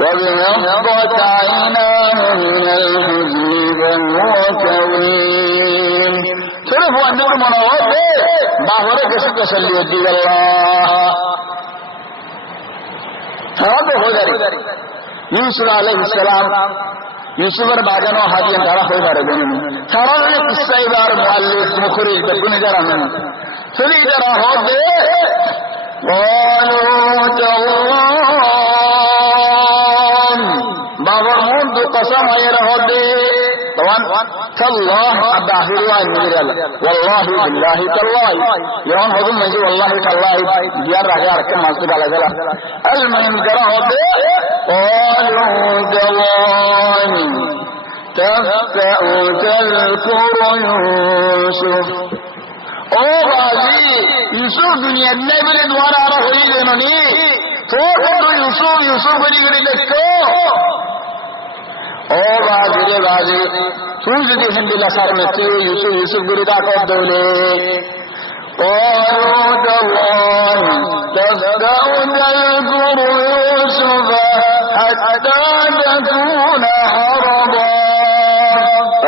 وبيضت عيناه من الحزن وهو كظيم صرفوا أنه منوات باهورة كسك سلي ودي الله هذا هو ذلك یوسف علیہ السلام یوسف اور باجانو حاجی انتارا ہوئی بارے گنی سارا نے قصہ بار معلق مخرج تکونی جرا میں سلی جرا ہو دے قالوا تالله بابا مون دو قسم ہے رہو دے طبعا تالله ظاهر وان والله بالله تالله يوم هذول مجي والله تالله ديار راجع ركن مسجد على جلا المهم جرا ہو دے قالوا دواني تفتأ تذكر يوسف او غازي يوسف دنیا میں بھی دوبارہ آ رہا ہوئی جنہوں نے تو یوسف بنی گئی دیکھو O bazı bazı Tuzdi hindila sarmeti Yusuf Gurida Kodole قالوا تالله تفتأ تذكر يوسف حتى تكون حرضا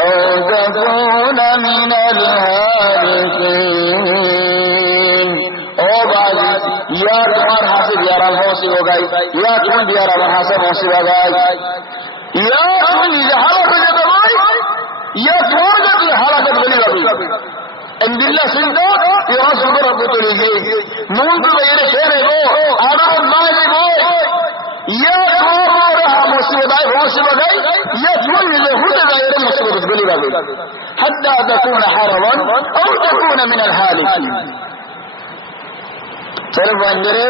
أو تكون من الهالكين او بازی یا تمہار حاصل یارا حاصل ہو گئی یا تم یارا حاصل حاصل ہو گئی یا تم حالت جب ہوئی یا تم حالت بنی لگی ان بالله سنده يا صبر ابو تريجي نون غير خير هو انا ما هو يا قوم مصيبه يا تمن له غير مصيبه بلي حتى تكون حرما او تكون من الهالكين चलो बंदरे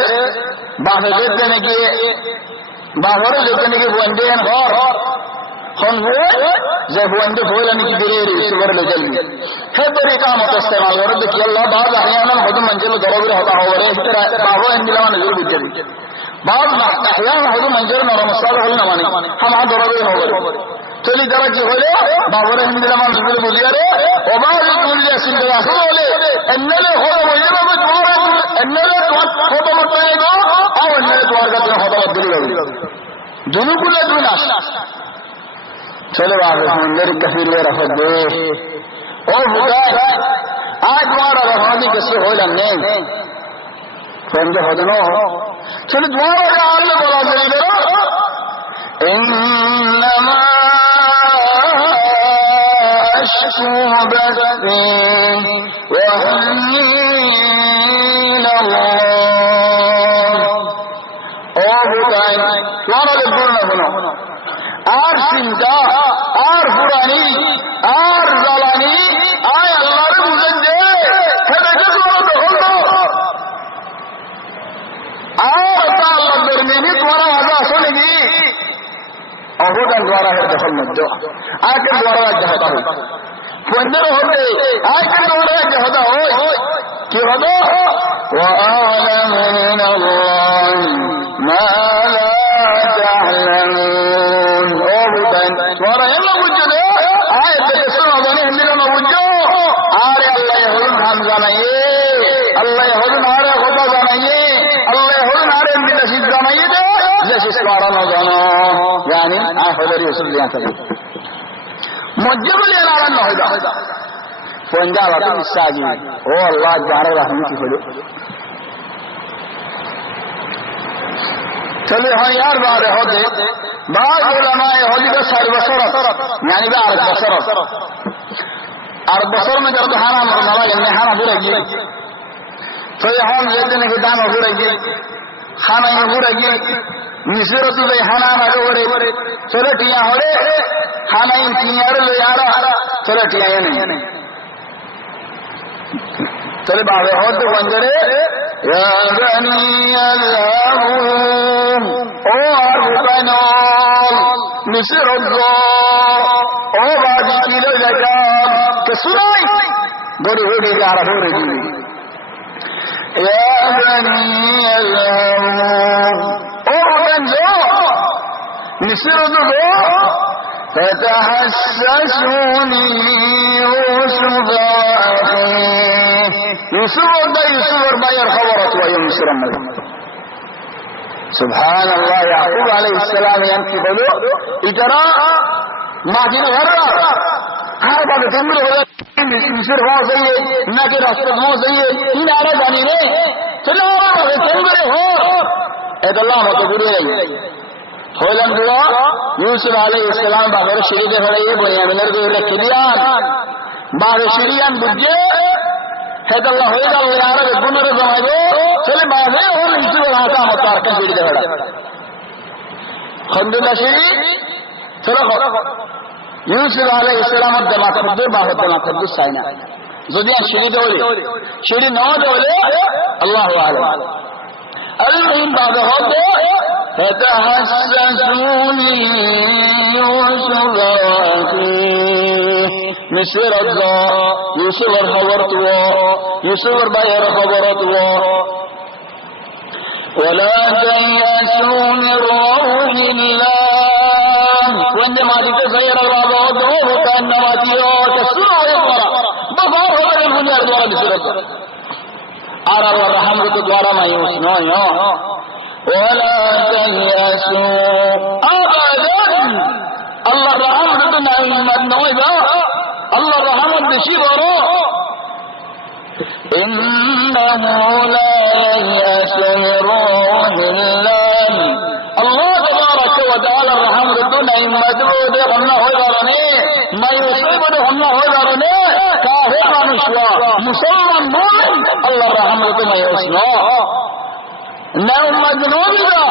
बाहर देने के बाहर लेने के बंदे हैं हम हुए जब बंदे बोलने की दिलेरी सुवर ले जल्दी है तरीका मत इस्तेमाल करो देखिए अल्लाह बाद अहयाना खुद मंजिल दरोगे होता हो रे इस तरह बाबा इंदिला नजर बिजली बाद अहयाना खुद मंजिल में मसाल होल ना माने हम आ दरोगे हो गए चली जरा की होले बाबा इंदिला में नजर बुझिया रे और बाद दुनिया सिंदरा होले अन्नले हो वजह में तुम्हारा अन्नले फोटो मत आएगा और अन्नले तुम्हारा का होता मत दिल लगे दोनों को ले दुनाश चलो आप मेरे कफीर में रख दे और खुदा आज द्वारा रहानी कैसे हो जाने समझे हो जानो चलो द्वारा का आल बोला नहीं करो इन्नमा अश्कु बस्ती वहनी इलल्लाह और खुदा द्वारा ले बोलना बनो আর চিন্তা আর ফুরানি আর জ্বালানি আয় আল্লাহর বুঝেন যে সেটাকে তোমার হলো আর তা আল্লাহ বেরমেনি তোমার আজ আসলেনি অবদান দ্বারা দখল মধ্য আজকে দ্বারা হতা হয় বন্ধের হতে আজকে দ্বারা হতা হয় কি হবে وَأَعْلَمُ مِنَ اللَّهِ مَا لَا تَعْلَمُونَ तुम्हारा ಎಲ್ಲ बुझे आयत के सुनो बने हिंदी में बुझो आरे अल्लाह हुन हम जानिए अल्लाह हुन आरे होता जानिए अल्लाह हुन आरे बिन नसीब जानिए दे जैसे तुम्हारा न जानो यानी आ हजर यूसुफ दिया सब मुझे ले लाना न होगा पंजा वाला सागी ओ अल्लाह जाने रहम की बोलो चले हाँ यार बारे होते بعض علماء होली का 60 बसर यानी का 8 बसर 8 बसर में जब हाना मरना है हाना बुरेगी तो हम ये दिन के दाम बुरेगी खाना में बुरेगी निसरत में हाना में बुरे चलो टिया होरे खाना इन टियार ले यारा चलो टिया नहीं चले बाबे होते बंदरे या बनी अल्लाह ओ आरुबनो मिस्र ओ बाजी की लगा के सुनाई बड़ी बड़ी यार हो रही या बनी अल्लाह ओ बंजो मिस्र فتحسسوني يوسف يوسف باير خبرت ويمسر سبحان الله يعقوب عليه السلام ينكي بلو اجرا ما جينا غرا هر بعد تمر هو مصر هو زي ناجي راست هو زي ان على جاني نے چلو تمر هو اے اللہ متبری رہی होलन दुआ यूसुफ अलैहिस्सलाम बाबर शरीदे होले बनियामिनर दे रखियान बाबर शरीयान बुझे हेदल्ला होइदा यार गुनर जमादो चले बाबे और यूसुफ राता मतार का शरीदे होला खंदुल्ला शरी चलो यूसुफ अलैहिस्सलाम दमा कर दे बाबर दमा कर दे साइना जदिया शरीदे होले शरी न होले अल्लाह अल्लाह المهم بعد هذا فتحسسوني يوسف وأخيه مصر يوسف خبرت يوسف باير خبرت ولا تيأسوا من روح الله مجھے ماجد سیر اللہ بہت ہو ہوتا ہے نواتی ہو تسلو ہے دوارا بفار ہوتا ہے بنیار دوارا بسرت آر اللہ رحمت دوارا مایوس نوئیو ولا تيأسوا أبدا الله رحمت نعمت نوئیو الله رحمت بشی برو إنه لا ييأس من روح الله الله تبارك وتعالى رحمت نعمت دے ہمنا ہو جارنے مایوسی بڑے ہمنا ہو جارنے کافر مانشوا مسلمان مومن اللہ رحمت مایوس نو نعمت نوبیدا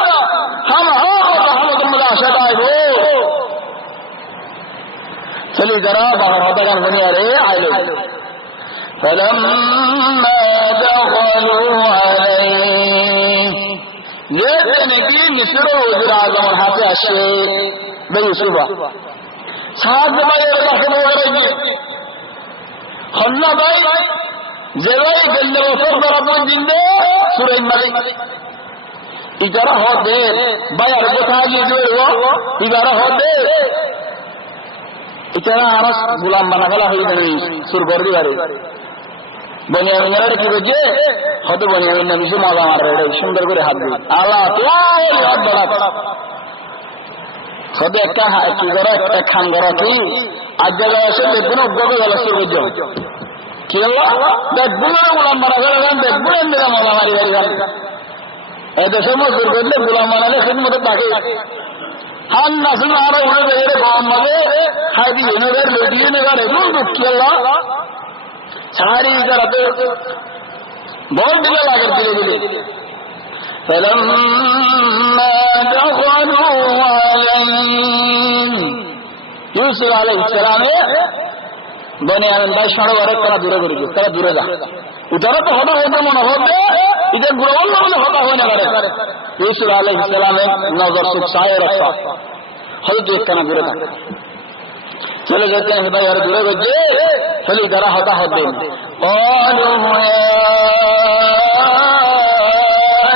ہم رحمت ملاشد آئے ہو چلی ذرا باہر ہوتا گان بنیا رہے آئے لو فلما دخلوا عليه لیکن کی مصر وزیر اعظم اور ہاتھ اشے بے یوسف ساتھ بھائی اللہ کے بغیر خلنا بھائی جبائی گلے وفر درب جندے سورہ ملک اجارہ ہو دے بھائی عرب تاجی جو اجارہ ہو دے اجارہ عرص غلام بنا گلا ہوئی نہیں سور گردی بارے بنیامین কি বুঝে হয়তো বনিয়ামিন নাম কিছু মজা মার রে সুন্দর করে হাত দিয়ে আল্লাহ তুই হাত বাড়া হয়তো একটা কি করে একটা খান করা কি আজ জায়গা এসে দেখুন উদ্যোগে গেল শুরু করছে কি হলো দেখুন গোলাম মারা গেল দেখুন এমনি মজা মারি বাড়ি গেল এই দেশে মজুর করলে গোলাম বানালে সেদিন মতো তাকে হান নাসিল আরো উড়ে বেড়ে গম মাবে খাই দিয়ে নেবার লুটিয়ে নেবার এগুলো দুঃখী আল্লাহ ساری طرف بہت دل لگا دل دل فلما دخلوا عليه یوسف علیہ السلام بنیامین ভাই সরো আর তারা দূরে করে দিও তারা দূরে যা উদারা তো হতা হতে মনে হবে এটা গ্রহণ না হতা হয় না করে ইউসুফ আলাইহিস সালামের নজর সব ছায়ে রাখা হযরত একখানা দূরে থাকে চলে যেতে हैं भाई यार दूर बजे चली जरा होता होते قالوا يا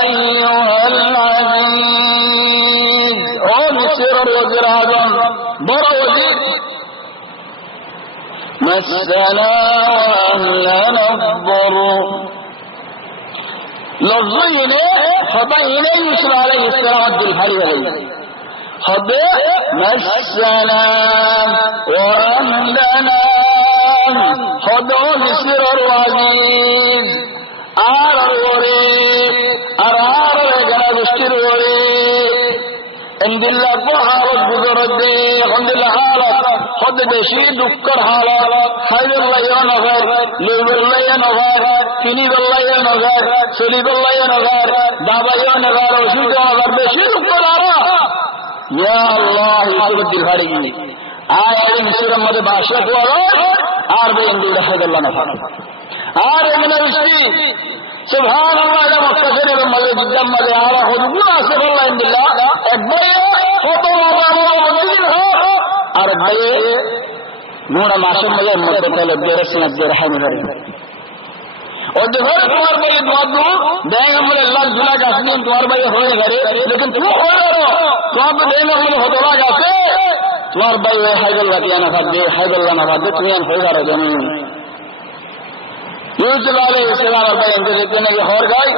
ايها العزيز او مصر الوزير اعظم بڑا وزير مسنا واهلنا الضر لفظين خطأين يوسف عليه السلام عبد الحري عليه خد مسنا وأهلنا خد مصر العزيز أرار لجنا بشتر عند الله بحارة بزرد عند الله حالة خد بشي دكر حالة خير الله ينغر ليل الله ينغر كنيب الله ينغر سليب الله ينغر دابا ينغر وشيد ينغر بشي دكر حالة يا الله يسوع الدلهاري آية مصر مدى باشا قوارا آربا يندل دخل الله نفر آربا من الوشي سبحان الله يا مقتصر مدى جدا مدى آرا خدقون آسف الله عند الله اكبرية فطر الله مدلين آربا نورا معشر مدى مدى بيرسنا بيرحاني غريب اور دیکھو تمہار بھائی دعا دو دیں ہم اللہ جلا جاسمین تمہار بھائی ہوئے گھرے لیکن تم ہو رہو تو آپ دیں ہم ہوتوا جاسے تمہار بھائی حید اللہ کیا نفاد دے حید اللہ نفاد دے تمہیں ہو گا رہے یوسف علیہ السلام بھائی ان کے دیکھتے ہیں کہ اور گائی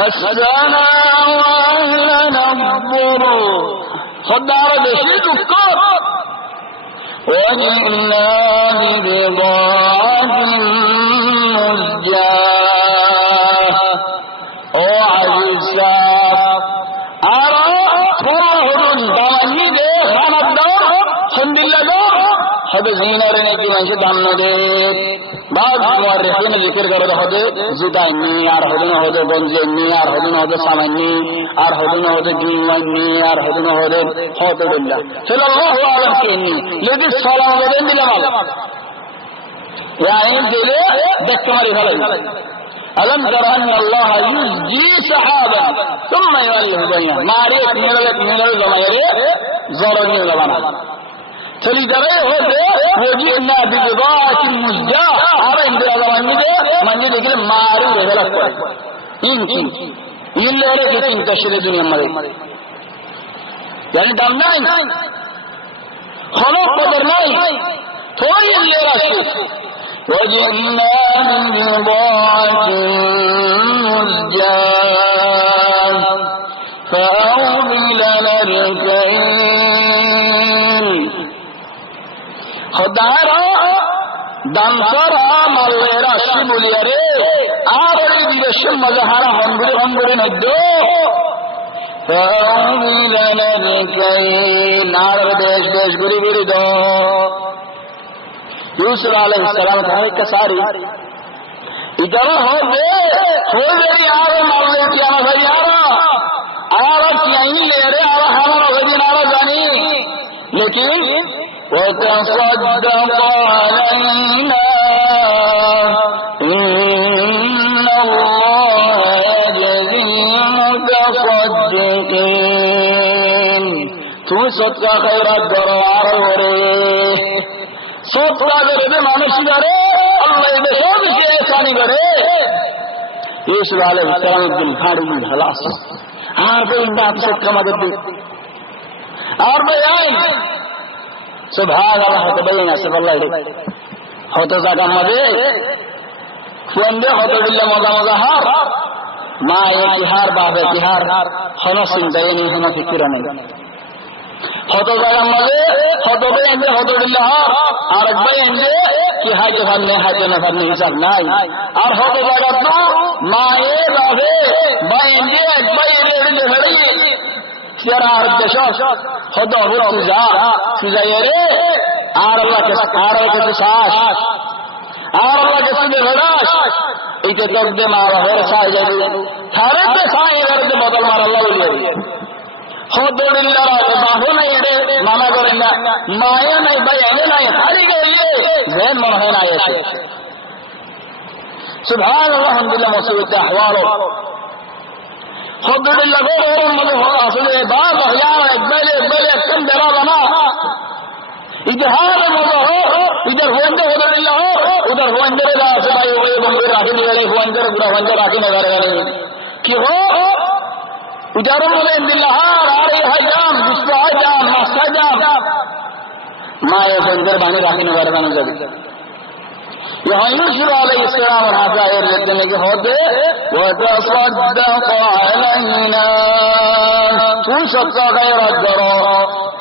مسجانا واہلنا الضر خدار دیشی دکر وجئنا ببضاعة مزجاة او عزيز أرى فرهن دمني دے خانت دو خند اللہ دو خد زینہ رہنے کی منشد ہم نہ دے بعض مورخین ذکر کرو تو خود زیدہ انی آر خودن خود بنزی انی آر خودن خود سامنی آر خودن خود گیوانی آر خودن خود خود اللہ صلی اللہ علیہ کی انی لیکن سلام بدن دل مال یعنی دلے دکھ ماری خلق ألم تر أن الله يزجي سحابا ثم يوليه بينه ماريك من الزمير زرني لبنا چلی جرے ہوتے وجئنا ببضاعة مزجاة آرہ اندر زمانی دے منجی دیکھلے ماری رہے لگ پڑے ان لے رہے کسی انتشر دنیا مرے یعنی دمنا خلق قدر ناي توي اللي راشي وجئنا ببضاعة مزجاة فأوفي لنا الكيل خدارا دانسرا ماليرا شبوليري آري بيشم مزهرا هنبري ندو فأوفي لنا الكيل نار بديش گری گری دو یوسف علیہ السلام کہا کہ ساری ادھر ہو گئی آرہ مالے کیا نظر آرہ کیا ہی لے رہے آرہ ہمارا غدین آرہ جانی لیکن وتصدق علينا إن الله يجزي المتصدقين তুমি সৎকা খৈরাত করো আর ওরে সৎকা করে মানুষ করে আল্লাহ এদের সব কিছু এহসানি করে ইউসুফ আলাইহিস সালাম একদিন ঘাড়ি ঢালাস আর বই বাপ সৎকা আমাদের দিন আর বই আইন সুবহান আল্লাহ তাবাইন সুবহানাল্লাহ হতো জায়গা মধ্যে ফুন্দে হতো বিল্লাহ মজা হার মা এই হার বাবে হার হনো চিন্তায়নি হনো ফিকির নাই হতো জায়গা মধ্যে হতো বেঁধে হতো বিল্লাহ আর একবার এনে কি হাইতে ফান্নে হিসাব নাই আর হতো জায়গা তো মা এ বাবে বাইন্দে একবার এনে ধরে যারা আর দেশ হতো সুজা রে আর আল্লাহ কাছে শ্বাস আর আল্লাহ কাছে ভেড়াস এইটা দর্দে মারা হয়ে সাই যাবে থারে সাই এর বদল মার আল্লাহ বলে হতো বাহু নাই রে মানা করেন না মায়া নাই ভাই এনে নাই হারি গিয়ে জেন মনে হয় না এসে সুবহানাল্লাহ আলহামদুলিল্লাহ মুসিবত আহওয়াল خد لله غير من هو اصل بعض احيانا اقبل كم درابنا اذا هذا الموضوع ادھر هو اندر لله ادھر هو اندر لا سباي هو بندر راكين والے هو اندر بڑا اندر راكين والے کہ ہو ادھر من لله راري حجام بسوا حجام مسجام ما اندر بانی راكين والے بنا یہاں یوسف علیہ السلام حضائر لیتے ہیں کہ ہوتے وَتَصَدَّقَ عَلَيْنَا تو صدقہ خیرات کرو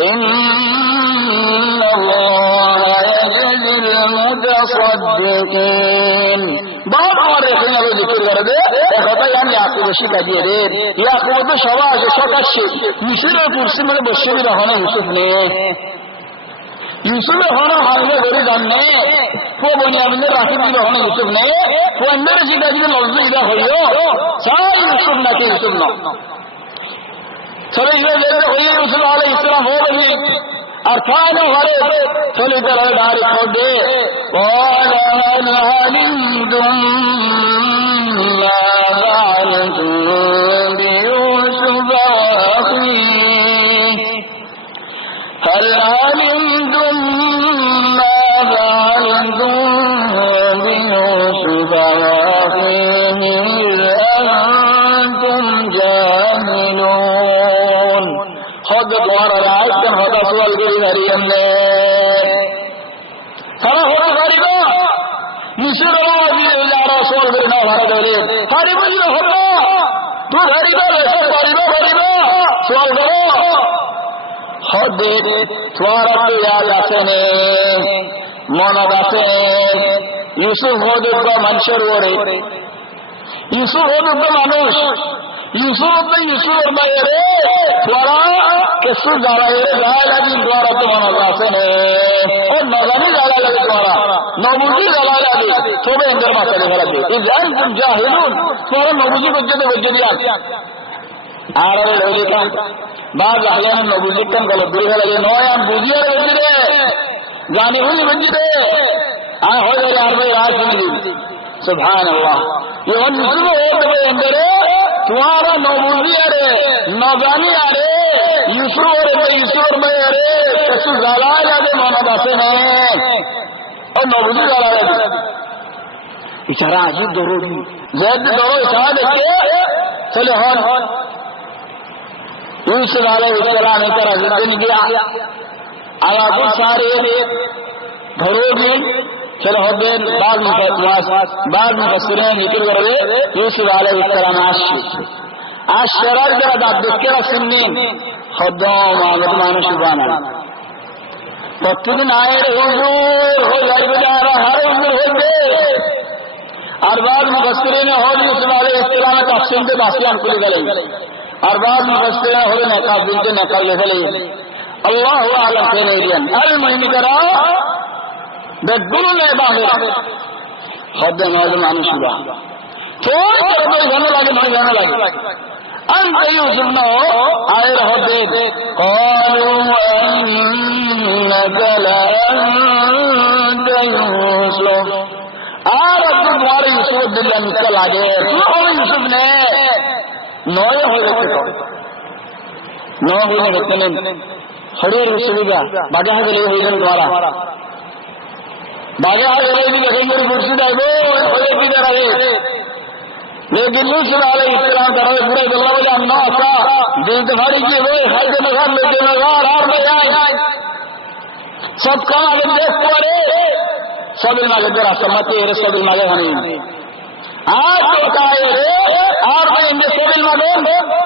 إِنَّ اللَّهَ يَجْزِي الْمُتَصَدِّقِينَ بعض مورخین ابھی ذکر کر دے ایک ہوتا ہے یعنی یعقوب شکا دیئے دے یعقوب تو شواز شکا شک مصر پرسی میں بشی بھی رہونا یوسف نے یوسف ہونا حال میں غریب نے وہ بنیامین راکب بھی ہونا یوسف نے وہ اندر سیدھا جی لفظ ادھر ہوئی ہو سارا یوسف نہ کہ یوسف نہ چلے یہ دیکھتے ہوئی یوسف علیہ السلام ہو رہی ارکان ہمارے چلے ادھر ڈاری کھول دے قال هل علمتم ما فعلتم بيوسف وأخيه هل علمتم ما فعلتم بيوسف وأخيه إذ أنتم جاهلون خد دوار العيد كان خد أسوال قريب هريم فلا خد غريبا مصر راضي إلا رسول قرنا وهذا وليد غريبا إلا خدا تو غريبا لسر غريبا سوال قرنا خود توارا تو یاد آسنے موناد آسے یوسف خود کا منشر ہو رہے یوسف خود کا মানুষ یوسف বাইরে তোরা কিছু জ্বালাইরে গায়ে লাগি তোরা তো মনে আছেন ও নজানি জ্বালা লাগে তোরা নবুজি জ্বালা লাগে তবে এদের মাথা দেখা লাগে এই জান তুম জাহিলুন তোরা নবুজি বজ্জে দিয়া আর লইলে কাম বাজ আহলান নবুজি কাম গলত দূরে লাগে নয় আম বুঝিয়ে বজ্জে রে জানি হলি বজ্জে রে আ হয়ে রে আর ভাই রাত মিলি সুবহানাল্লাহ ये निस्ब होते अंदर तुम्हारा नबूजी अरे नजानी अरे यूसुफ में अरे कसु जलाल आदे मोहम्मद हसन है और नबूजी जलाल आदे इशारा आजी जरूरी जैद दरो इशारा देखे चले हॉल यूसुफ अलैहिस्सलाम ने तरह दिन गया على كل صارت ضروري چلو هدين بعض مفسرين يقولوا يوسف عليه السلام عشرات جرد الذكر سنين خدام عمد مانو شبانا প্রতিদিন আয়ের হুজুর হয়ে যাইবে যারা হারে হুজুর হইবে আর বাদ মুফাসসিরিনে হলি ইউসুফ আলাইহিস সালামের তাফসীরকে বাসিয়ান করে গেলেন আর বাদ মুফাসসিরিনে হলে নেকাব দিনকে নেকাব লেখলেন আল্লাহু আ'লাম কেনে দিয়েন আল মুহিমিকারা বেগুন নেই বাহির হদ্দে নয় মানুষ বা তো ভালো লাগে নয় ভালো লাগে أنت يوسف آير هديد قالوا أنك لأنت يوسف آرد تمہارے یوسف دلہ نکل آگے تو یوسف نے نوے ہوئے رکھتے نوے ہوئے رکھتے ہیں خڑیر یوسفی کا باقی ہے لئے ہوئے تمہارا باقی ہے لئے بھی لکھیں میری کرسی دائے ہوئے کی در آگے لیکن یوسف علیہ السلام کا رہے پورے اللہ وجہ اللہ کا دیدھاری کی ہوئے خیل نظر لیکن نظر آر میں آئے سب کام آگے دیکھ پوارے سب علم آگے درہ سمتی ہے سب علم آگے ہنی آج تو کہا ہے آر میں اندے سب علم آگے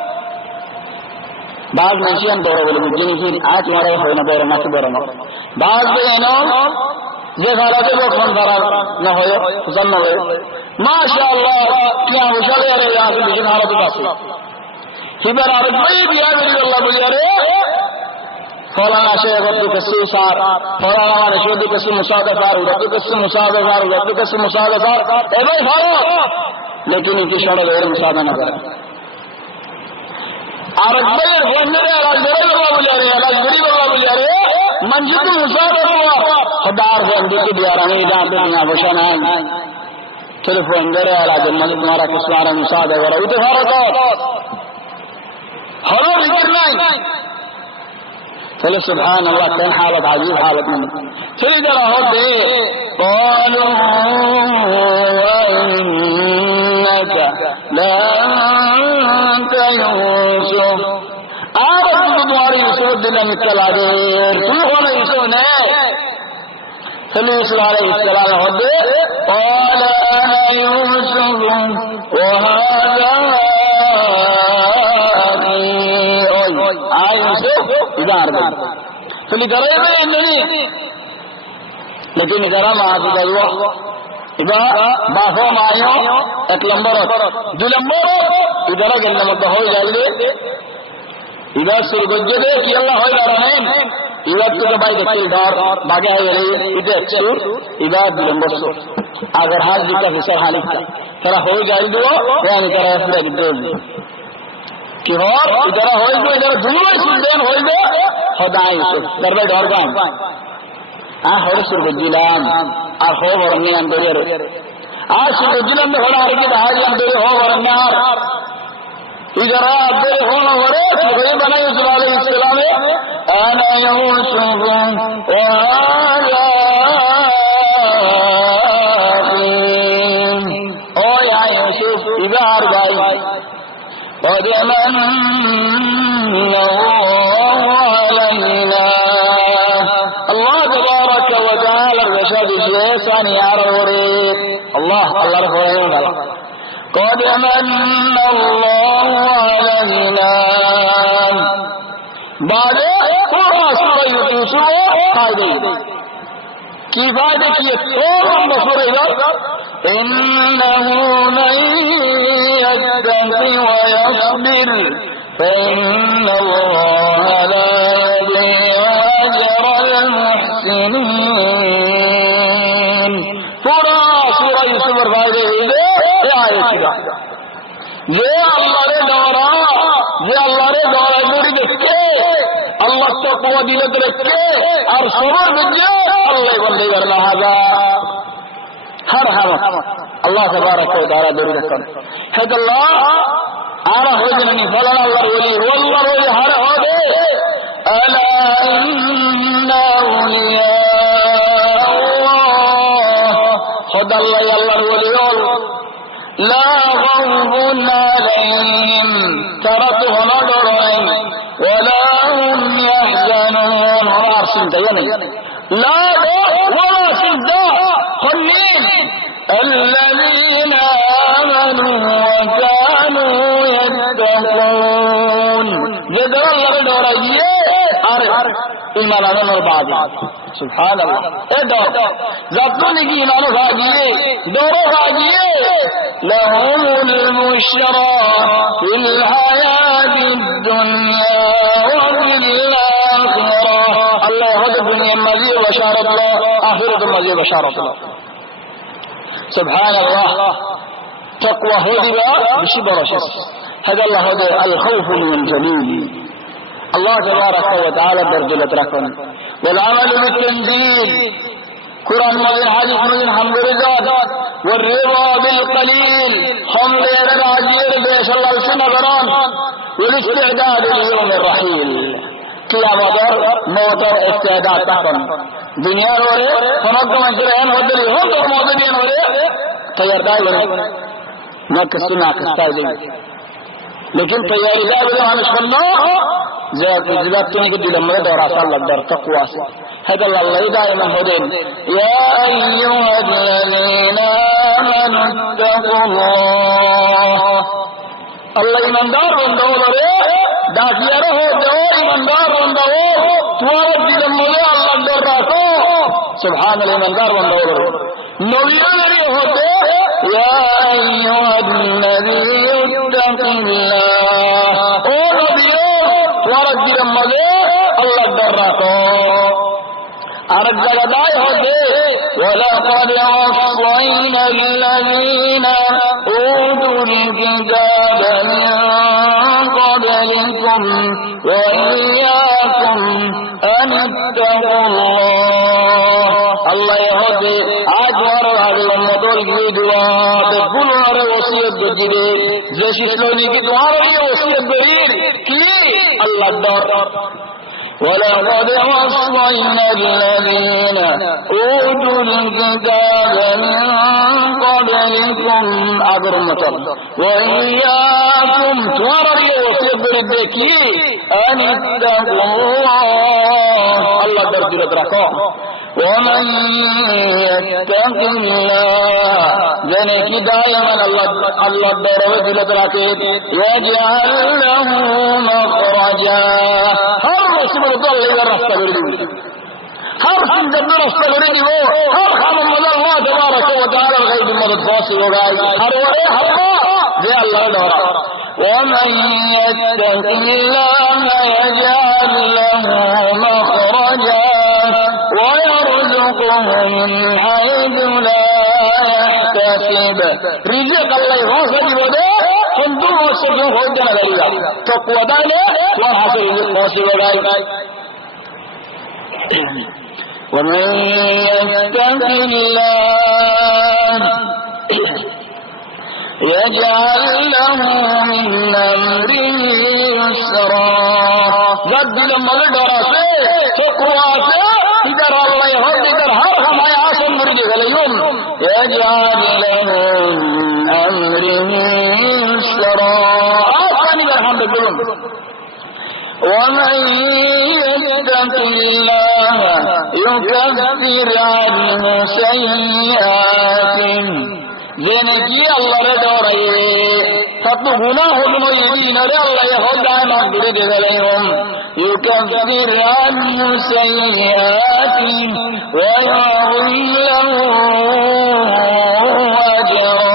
بعض نشیان دورہ بولے جنہی کی آج تمہارے ہوئے نہ دورہ نہ دورہ بعض بھی اینو یہ غلطے وہ کھن دارا نہ ہوئے حسن نہ ہوئے ماشاءاللہ کیا مشاہدے رہے یہاں سے بجن حالت باسو خبر عرب بھئی بھی آئے میری اللہ بلی رہے فولانا شیخ ربی کسی سار فولانا ہمارے شہدی کسی مساعدہ سار ربی کسی مساعدہ سار ربی کسی مساعدہ سار اے بھائی فارو لیکن ان کی شہدہ غیر مساعدہ نہ کرے عرب بھئی ہونے رہے راجدری اللہ بلی رہے راجدری اللہ بلی رہے منجد مساعدہ ہوا خدار سے اندر کی دیارانی جانتے ہیں بشان آئیں تلفون درے علا جنمال تمہارا کسوارا مساعدہ کرو اتفارت ہرو ذکر نہیں چلو سبحان اللہ کن حالت عجیب حالت میں چلی جرہ ہوتے قالوا وإنك لأنت يوسف آرد تمہاری یوسف دلہ نکل آگے تو ہونا یوسف نے يوسف عليه السلام هدي قال أنا يوسف وهذا أخي يوسف إذا أرضي فلي قرأي إنني لكن قرأ ما أعطي الله إذا ما هو معي एक लंबर दो लंबर इधर के नंबर तो हो जाएंगे इधर से गुजर दे कि अल्लाह हो जा रहा है ಇವತ್ತು ಬಾಯಿ ಡಾರ್ ಬಾಗೆ ಇದೆ ಇವತ್ತು ಬಿಲಂಬರ್ಸು अगर हाथ जितना हिस्सा हानि तेरा हो जाएगी वो यानी तेरा पूरा गिद्दे कि हो इधर हो जो इधर दुनिया सुनदेन हो जो खुदाई से दरबे डर गाम आ हो सुरगुलाम आ हो वरने अंदर आ सुरगुलाम में होना है कि हाज अंदर हो वरने इधर अंदर होना वरे सुबह बना यूसुफ अलैहिस्सलाम أنا يوسف وهذا أخي أو يا يوسف إذا أرضي قد من الله علينا الله تبارك وتعالى الرشاد الشيطان يعروري الله رفعه قد من الله علينا بعد کی فائدے کیے فوراً مشورہ ادھر انه من يتق ويصبر فان الله لا يضيع اجر المحسنين پورا سورہ یوسف پر فائدے ہوئے یہ آیت کا یہ اللہ نے دورہ دیکھ کے اللہ تقوی دلت رکھ کے اور صبر بجے اللہ بندے کرنا ہر اللہ تبارک و تعالی دور رکھن ہے اللہ آرہ ہو جننی فلان اللہ ولی واللہ ولی ہر ہو دے الا ان اولیاء اللہ خود اللہ ولی لا خوف عليهم ترتهم ڈرائیں ولا هم يحزنون سنتين لا ولا سنتا خلين الذين آمنوا وكانوا يتقون يدر الله بدورجيه ایمان آنر بعد سبحان اللہ اے دور ضبطونی کی ایمانو بھاگیے دورو بھاگیے لهم البشرى في الحياة الدنيا وفي الآخرة الله يهد الدنيا مزيد بشارة الله آخرة مزيد بشارة الله سبحان الله تقوى هدى بشبر شخص هذا الله هدى الخوف من الجليل الله تبارك وتعالى درجة ركن والعمل بالتنزيل قرآن مجين حديث مجين حمد رزاد والرضا بالقليل حمل العجير بيش الله سنبران والاستعداد ليوم الرحيل قيامة موتر استعداد تحكم دنيا روري فنقم انجرين ودري هم در موتدين وري تيار دائما ناكستنا كستايدين لیکن تیاری دائما ہمش کرنا زبات تونی کے دل میں دورا صلی اللہ در تقوی سے هذا الله دائما هدين يا أيها الذين آمنوا اتقوا الله الله ایمان دار بندو رے داخیہ رہو جو ایمان دار بندو تمہارا دل میں اللہ در رکھو سبحان اللہ ایمان دار بندو رے نبیوں نے ہوتے يا أيها النبي اتق الله او نبیوں تمہارا دل میں اللہ در رکھو عرق جگدائے ہوتے وَلَقَدْ وَصَّيْنَا الَّذِينَ أُوتُوا الْكِتَابَ مِنْ قَبْلِكُمْ وَإِيَّاكُمْ أَنِ اتَّقُوا اللَّهَ اللہ ہوتے آج وارا آگل امتوں کی دعا تقبل وارا وصیت بجیدے زشی سلونی کی دعا رہی وصیت بریر کی اللہ دار ولقد وصينا الذين أوتوا الكتاب من قبلكم عبر المطر وإياكم توري وصبر الدكي أن اتقوا الله درجة ركوع ومن يتق الله ذلك دائما الله درجة ركوع يجعل له مخرجا سبحان الله إذا رستقرين هر سنجد رستقرين هر خامن مدى الله تبارك وتعالى الغيب المدد فاصل وغاية هر وريه الله ذي الله دورا ومن يتق الله يجعل له مخرجا ويرزقه من حيث لا يحتسب رزق الله فاصل وغاية كنتم وصفوا فوجنا لله تقوى دانه وحسن رزق فاصل وغاية ومن يتق الله يجعل له من أمره يسرا جد لما لدرا سے تقوى سے ادھر اللہ ہر ادھر ہر ہمارے آسن مرد غلیون يجعل له من أمره يسرا آسانی برحمد بلون ومن يتق الله يكفر عنه سيئاته زينجي الله ردوري فتو گناہ دنو يدين الله يهود مغفرة لهم يكفر عنه سيئاته ويعظم له أجرا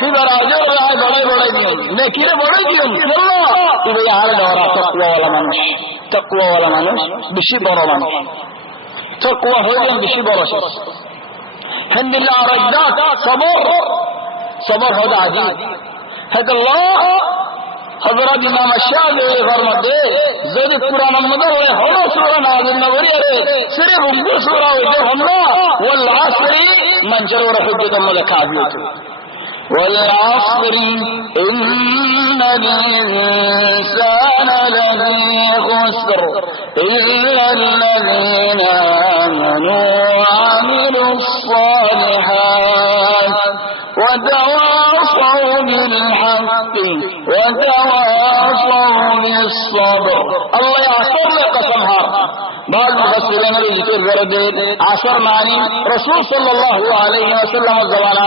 في براجر بڑے بڑے دین نیکی بڑے دین اللہ إذا يعلى دورا تقوى ولا منش تقوى ولا منش بشبر ولا منش تقوى هو بشبر شخص هند الله رجدات صبر هذا عجيب هذا الله حضرات امام الشافعي فرماتے زید قرآن مدر ہے ہونو سورہ نازل نوری ہے صرف ان سورہ جو ہمرا والعصر منجر حجت ملکابیت والعصر إن الإنسان لفي خسر إلا الذين آمنوا وعملوا الصالحات وتواصوا بالحق وتواصوا بالصبر الله يعصر لك قسمها بعض مفسرین نے ذکر کرتے عصر معنی رسول صلی اللہ علیہ وسلم زمانہ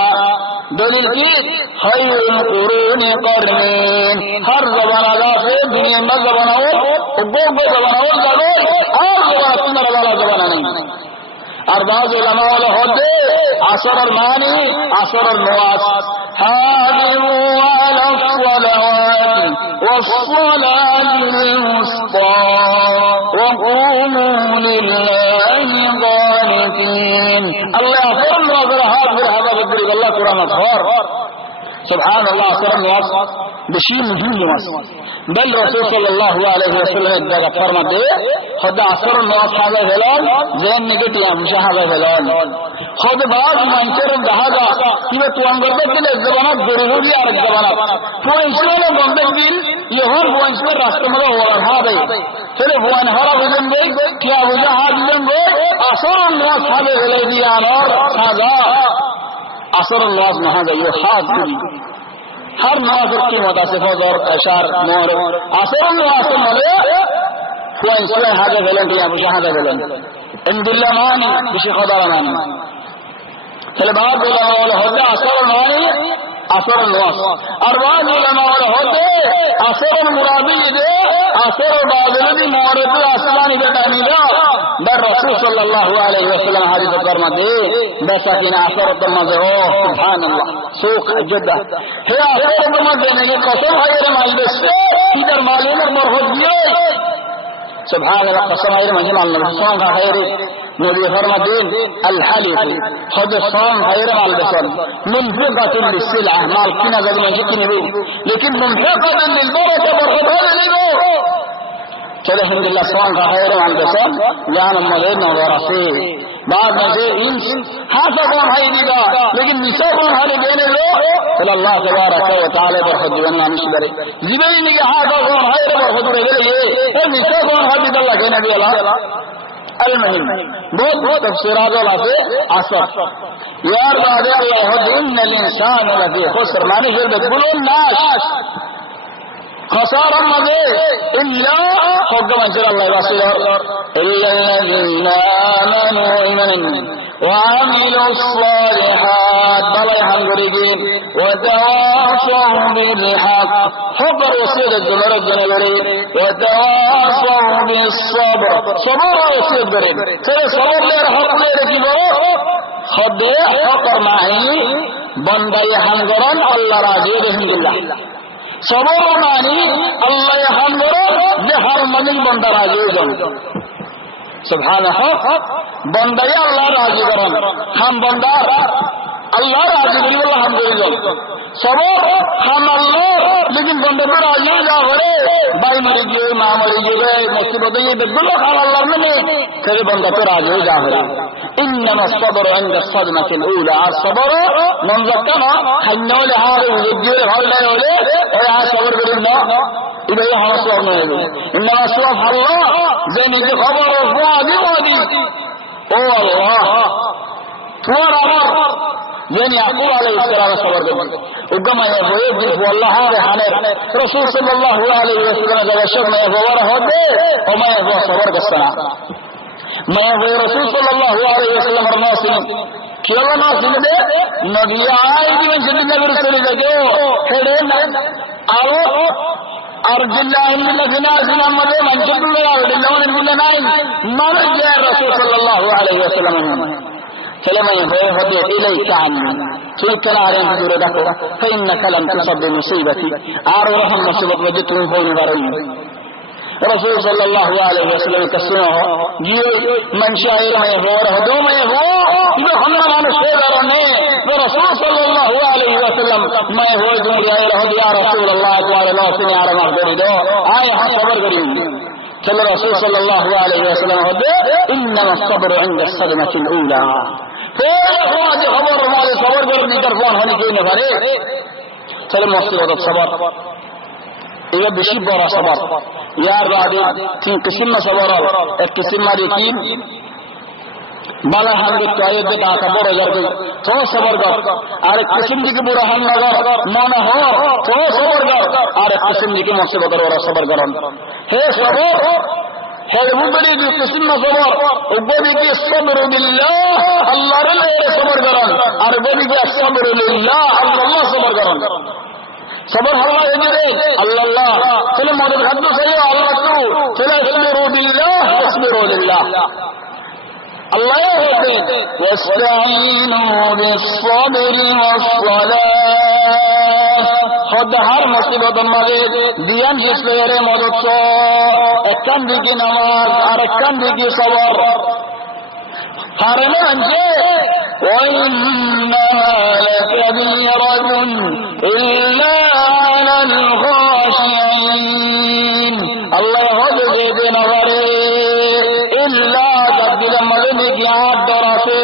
دلیل کی خیر القرون قرنین ہر زمانہ سے دنیا میں زمانہ وہ زمانہ ضرور اور زمانہ تمہارا والا زمانہ نہیں اور بعض علماء ہوتے عصر المانی عصر النواس حافظوا على الصلوات والصلاة الوسطى وقوموا لله قانتين الله فرم نظر هذا بقرب الله قرآن أطهار سبحان الله عصر النواس بشيء مهم نواس بل رسول صلى الله عليه وسلم ادى فرما دے خود عصر النواس هذا هلال زين نگٹیا مشاهده هلال خود بعض منکر دهادا کہ تو انگرده کے زبانات ضروری ہے زبانات تو انسان بندے بھی یہ ہر وہ انسان راستہ میں ہو رہا ہے پھر وہ انہارا وجن گئی کیا وجہ وجن گئی عصر النواس هذا هلال اور هذا عصر النواس هذا يحاد بھی ہر ناظر کی متصفات اور اشعار نور عصر النواس ملے هو انسان هذا هلال يا مشاهده هلال ان بالله ماني بشي خدا ماني فالبعض علماء ہوتے عصر المانی عصر النواس اور بعض علماء ہوتے عصر المرابی دے عصر الباذلدی مورد الاسلانی بتانی دا در رسول صلی اللہ علیہ وسلم حدیث فرما دے بسکین عصر الدمازه سبحان اللہ سوق جدہ ہے عصر الدمازه دینے کی قسم غیر مالبس ادھر مالین مرخد دیئے سبحان الله قسم غير مجمع الصوم غير نبي فرمدين الحلف خذ الصوم غير البصر منفقة للسلعة مال كنا قد ما جئت نبي لكن منفقة للبركة بركة للبو كده الحمد لله الصوم غير البصر جانا مدينة ورسيه بعد ما جاء انس حافظون هيديقا لكن نسابون هذه بين اللوح إلى الله تبارك وتعالى برخد ونوع مشبري زبيني حافظون غير برخد ونوع نسابون هذه الله كنبي الله المهم بہت تفسیرات والا سے عصر یار بعد اللہ ان الانسان لفی خسر معنی پھر بقول الناس خسارا مدے الا حکم انشاء اللہ واسر الا الذين آمنوا ایمنا وعملوا الصالحات بلای ہنگریگی وتواصوا بالحق حکر وسید الدنور الدنوری وتواصوا بالصبر صبر وسید برین سر صبر لیر حق لیر کی برو خود حکر معنی بندی ہنگران اللہ راضی رحمد اللہ صبر معنی اللہ ہنگران جہر منی بندر راضی جن سبحانہ بندی اللہ راضی کرن ہم بندار اللہ راضی کری واللہ ہم دے جن صبر ہم اللہ لیکن بندے پر راضی جا کرے بائی مری گئے ماں مری گئے مصیبت یہ بالکل ہم اللہ میں کرے بندے پر راضی جا کرے انما الصبر عند الصدمة الاولى الصبر من ذكرنا حنو لهذا ويجير هؤلاء ايه صبر بالله إذا يحنا صبر منه إنما صبر الله زين دي خبر وادي هو الله تورا يعني يعقوب عليه السلام صبر بالله وكما يقول والله هذا حنين رسول صلى الله عليه وسلم جل شأنه يفوره هده وما يفوه صبر بالسنة ما يفوه رسول صلى الله عليه وسلم الناصر كيلا ناصر ده نبي عايد من شدد نبي رسول الله خيرين أرجو الله إن الذين آسنا مدى من شد الله ولله من كل نائم ما رجع الرسول صلى الله عليه وسلم كلمة يفوه هدي إليك عني تلك العالم تجردك فإنك لم تصب بمصيبتي أعرضهم مصيبة وجدت من فون برين رسول صلى الله عليه وسلم كسنه جيو من شاعر ما يفوه هدو ما يفوه إذا خلنا ما نشهد رنه رسول صلى الله عليه وسلم ما يفوه جمعي هدو يا رسول الله تعالى الله سنة عرم أخبري دو آئي حق صبر قريب كلا رسول صلى الله عليه وسلم هدو إنما الصبر عند الصدمة الأولى فهو خبر مالي صبر قريب نترفون هني كي نفري سلم وصل الصبر إذا بشي برا صبر يار بعد تين قسم صبر एक किस्म मारी तीन बाला हम के चाहे दे का खबर हो जाए तो सबर कर और एक किस्म की बुरा हम लगा माना हो तो सबर कर और एक किस्म की मुसीबत और सबर करो हे सबर হেলবুবরি কি কিসমা সবর ওগদি কি সবর বিল্লাহ আল্লাহর লেগে সবর করেন আর গদি কি সবর লিল্লাহ আল্লাহ সবর করেন সবর আল্লাহ এজরে আল্লাহ চলে মদদ খাদ্য সেই আল্লাহ তো চলে সবর বিল্লাহ সবর লিল্লাহ আল্লাহ হতে ওয়াসতাঈনু বিস-সাবরি ওয়াস-সালাহ খোদ হর মুসিবতের মাঝে দিয়ান হিসেবে মদত একখান দিকে নামাজ আর একখান দিকে সবর হারনে আনছে وَإِنَّهَا لَكَبِيرَةٌ إِلَّا عَلَى الْخَاشِعِينَ আল্লাহ হতে যে নগরে ইল্লা তাকবীরের মাঝে কি আট দর আছে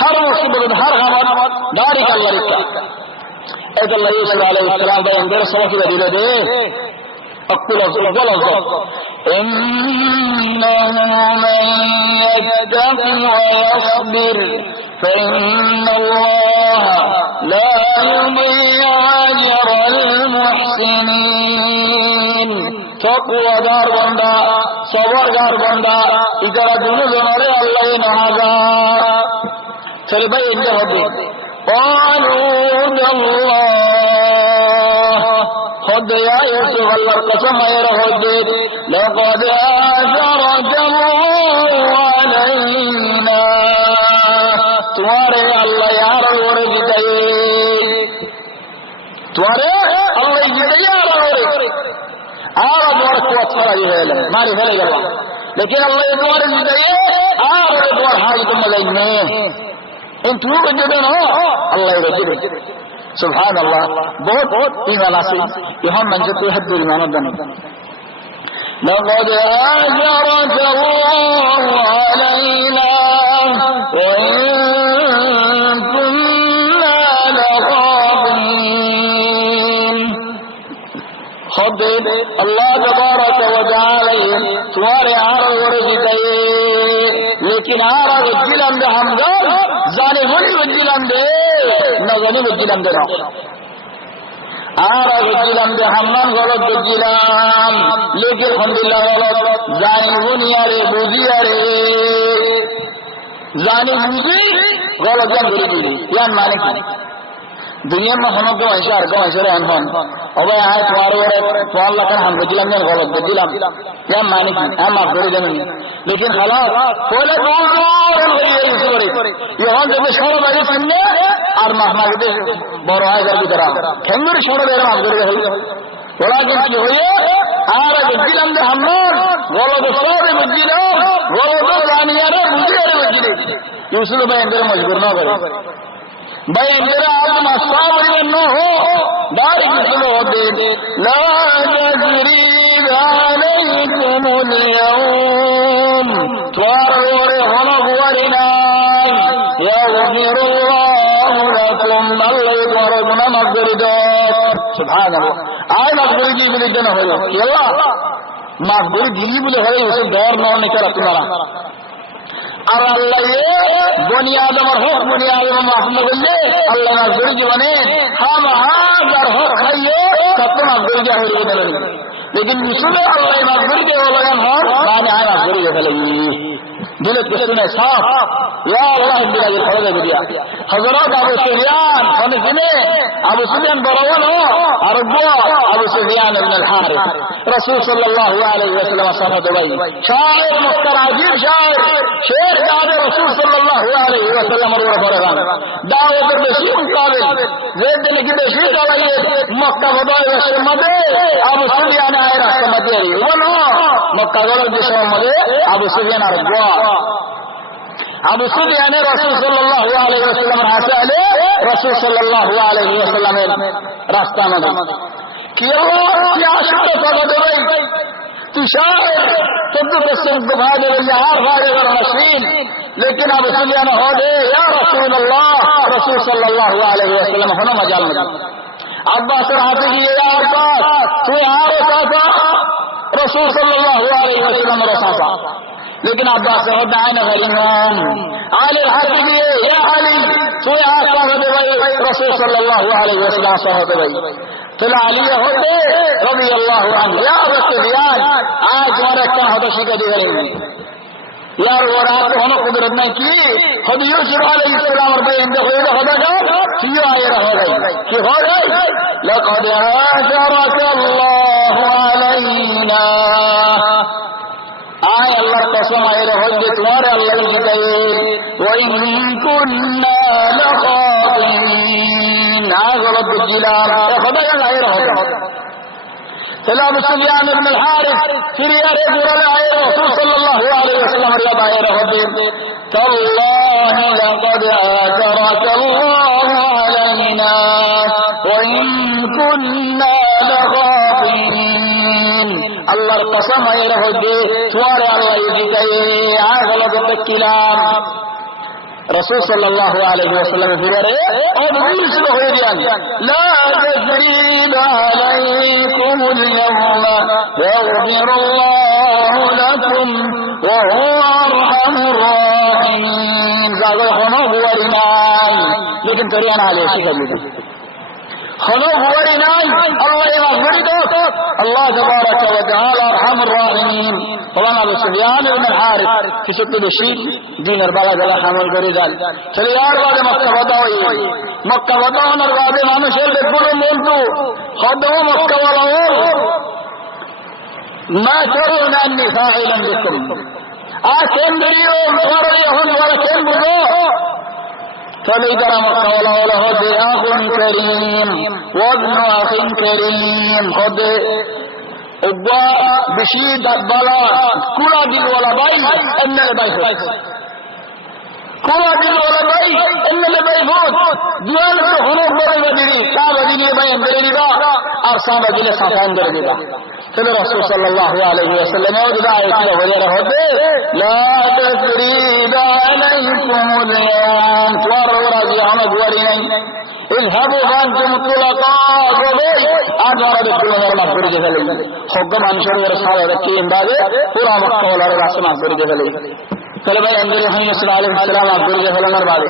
হর মুসিবত হর হামদ দারিক আল্লাহ রিকা এক আল্লাহ ইউসুফ আলাইহিস সালাম বয়ান করে সবাইকে দিলে দে أقول إنه من يتق ويصبر فإن الله لا يضيع أجر المحسنين تقوى دار بندا صبر دار بندا إذا رجل جنر الله نهذا سلبي إنجه قالوا الله خد يا يوسف الله قسم يا رهد لقد آثرك الله علينا تمہارے اللہ یار اور گدائے تمہارے اللہ گدائے یار اور آرہ دوار قوت فرائے ہے ماری بھلے گا لیکن اللہ دوار گدائے آرہ دوار حالی تم ملائنے ان تو جدن ہو اللہ رجل سبحان اللہ بہت ایمان آسی یہاں منجد حد ایمان دن لقد آجرك الله علينا وإن كنا لغافلين خود اللہ تبارک و تعالی تمہارے آرہ ورزقے لیکن آرہ وجلم دے حمدان زانے ہوئی وجلم دے نظنی وجلم دے آرہ وجلم دے حمدان غلط وجلم لیکن الحمدللہ غلط زانے ہونی آرے بوزی آرے زانے بوزی غلط جان بری یان مانے کی दुनिया में हम को ऐसा रहन अब आए तुम्हारे तुम्हारा लखन हम बजिलम ने गलत बजिलम या माने की हम आप करे देन लेकिन हालात बोले यहां जब छोड़ बाजे सामने और महामारी बड़ आए कर तरह खेंगर छोड़ दे हम करे बोला कि होए আর বজিলম যে हम গলদ সব বজিলম গলদ জানিয়ারে বুঝিয়ারে বজিলে यूसुफ भाई अंदर मजबूर ना करे भाई मेरा आदम सावरी न हो दारिक सुनो दे ला तजरीब अलैकुम اليوم توار هنا غورنا يغفر الله لكم الله يغفرنا مغفرة سبحان الله آي مغفرة دي بلی دنا ہو یلا مغفرة دي بلی ہو اسے دور نہ نکلا تمہارا আর আল্লাহ বনি আদমের হক বনি আদম মাহমুদ বললে আল্লাহ মাগফিরাত জীবনে হাম হাজার হক খাইয়ে কত মাগফিরাত হয়ে গেল लेकिन इसमें अल्लाह मागफिर के लगन हो माने आया मागफिर के लगी दिल किसने साफ या अल्लाह बिला ये खड़े दिया हजरत अबू सुफियान हम जिने अबू सुफियान बरवन हो अरबा अबू सुफियान इब्न الحارث रसूल सल्लल्लाहु अलैहि वसल्लम साहब भाई शायर मुस्तराजिब शायर शेर याद रसूल सल्लल्लाहु अलैहि वसल्लम और फरमान दावत बशीर काबिल जेद ने की बशीर काबिल मक्का बदाई वशर मदे अबू सुफियान आए रास्ते मध्य वन मक्का गलो देश मदे अबू सुफियान अरबा अबू सुफियान रसूल सल्लल्लाहु अलैहि वसल्लम हासे आले रसूल सल्लल्लाहु अलैहि वसल्लम रास्ता मदे क्या क्या शुक्र कर दे भाई तू शायर तब तो सब भाई दे यार भाई अगर मशीन लेकिन अबू सुफियान हो दे या रसूल अल्लाह रसूल सल्लल्लाहु अलैहि वसल्लम होना मजाल में अब्बास हाथे की या अब्बास तू यार साफा रसूल सल्लल्लाहु अलैहि वसल्लम रसाफा लेकिन अब्बास होता है ना गरीम आले हाथे की या अली तू यार साफा दे भाई रसूल सल्लल्लाहु अलैहि वसल्लम साफा दे भाई তাহলে আলী হতে রাদিয়াল্লাহু আনহু ইয়া রাসূলুল্লাহ আজ তোমার একটা হতো শিখে দিবেন यार वो रात होना कुदरत नहीं की खुद यूसुफ अलैहिस्सलाम और भाई इंदे खुद खुदा का क्यों आए रहो गई कि हो गई लक़द आशरक अल्लाह अलैना आय अल्लाह कसम आए रहो कि तुम्हारे अल्लाह की गए व इन कुन्ना लखातीन ना गलत जिला खुदा का आए रहो चलो अबू सुफियान इब्न अल-हारिस फिर यार गुरल आए रसूल सल्लल्लाहु अलैहि वसल्लम रिया आए रहो तल्लाहि लक़द आशरक अल्लाह अलैना व इन कुन्ना लखातीन अल्लाहर कसम आए रहो तुम्हारे अल्लाह की गए आ गलत तकिलाम रसूल सल्लल्लाहु अलैहि वसल्लम फिरे और दूसरे हो गया ला तज़रीब अलैकुम اليوم يغفر الله لكم وهو أرحم الراحمين जागो होनो हुआरी नाई लेकिन करियाना आले शिखा जी होनो हुआरी नाई अल्लाह मग़फ़िरत दो अल्लाह तबारक व तआला अरहमुर राहिमीन फलाना अबू सुफियान इब्न अल-हारिस किसी के नशीब दीनर बाला गला हमल करे जाल चले यार बादे मक्का बताओ नर बादे মানুষের দেখুন বলতো খদম মক্কা ওয়ালাও ما ترون أني فاعل بكم أكملوا وريهم ولكملوا فليدر مقوله له أخ كريم وابن أخ كريم خد أبا بشيد البلاء كل دل ولا باي أن البيت كل دل ولا باي أن البيت دوال الحروف بريدي كابدي باي بريدا أرسام دل سافان بريدا فلو رسول صلى الله عليه وسلم ودعا وجره هدي لا تثريب عليكم اليوم توروا راجي عمد ورين اذهبوا فانتم طلقاء وبي أدوار بكلون المغفر جفلي حكم أنشر ورسالة ذكي إمداده پورا مكة والأرغاس مغفر جفلي فلو بي أنظر حين صلى الله عليه وسلم مغفر جفلي مربادي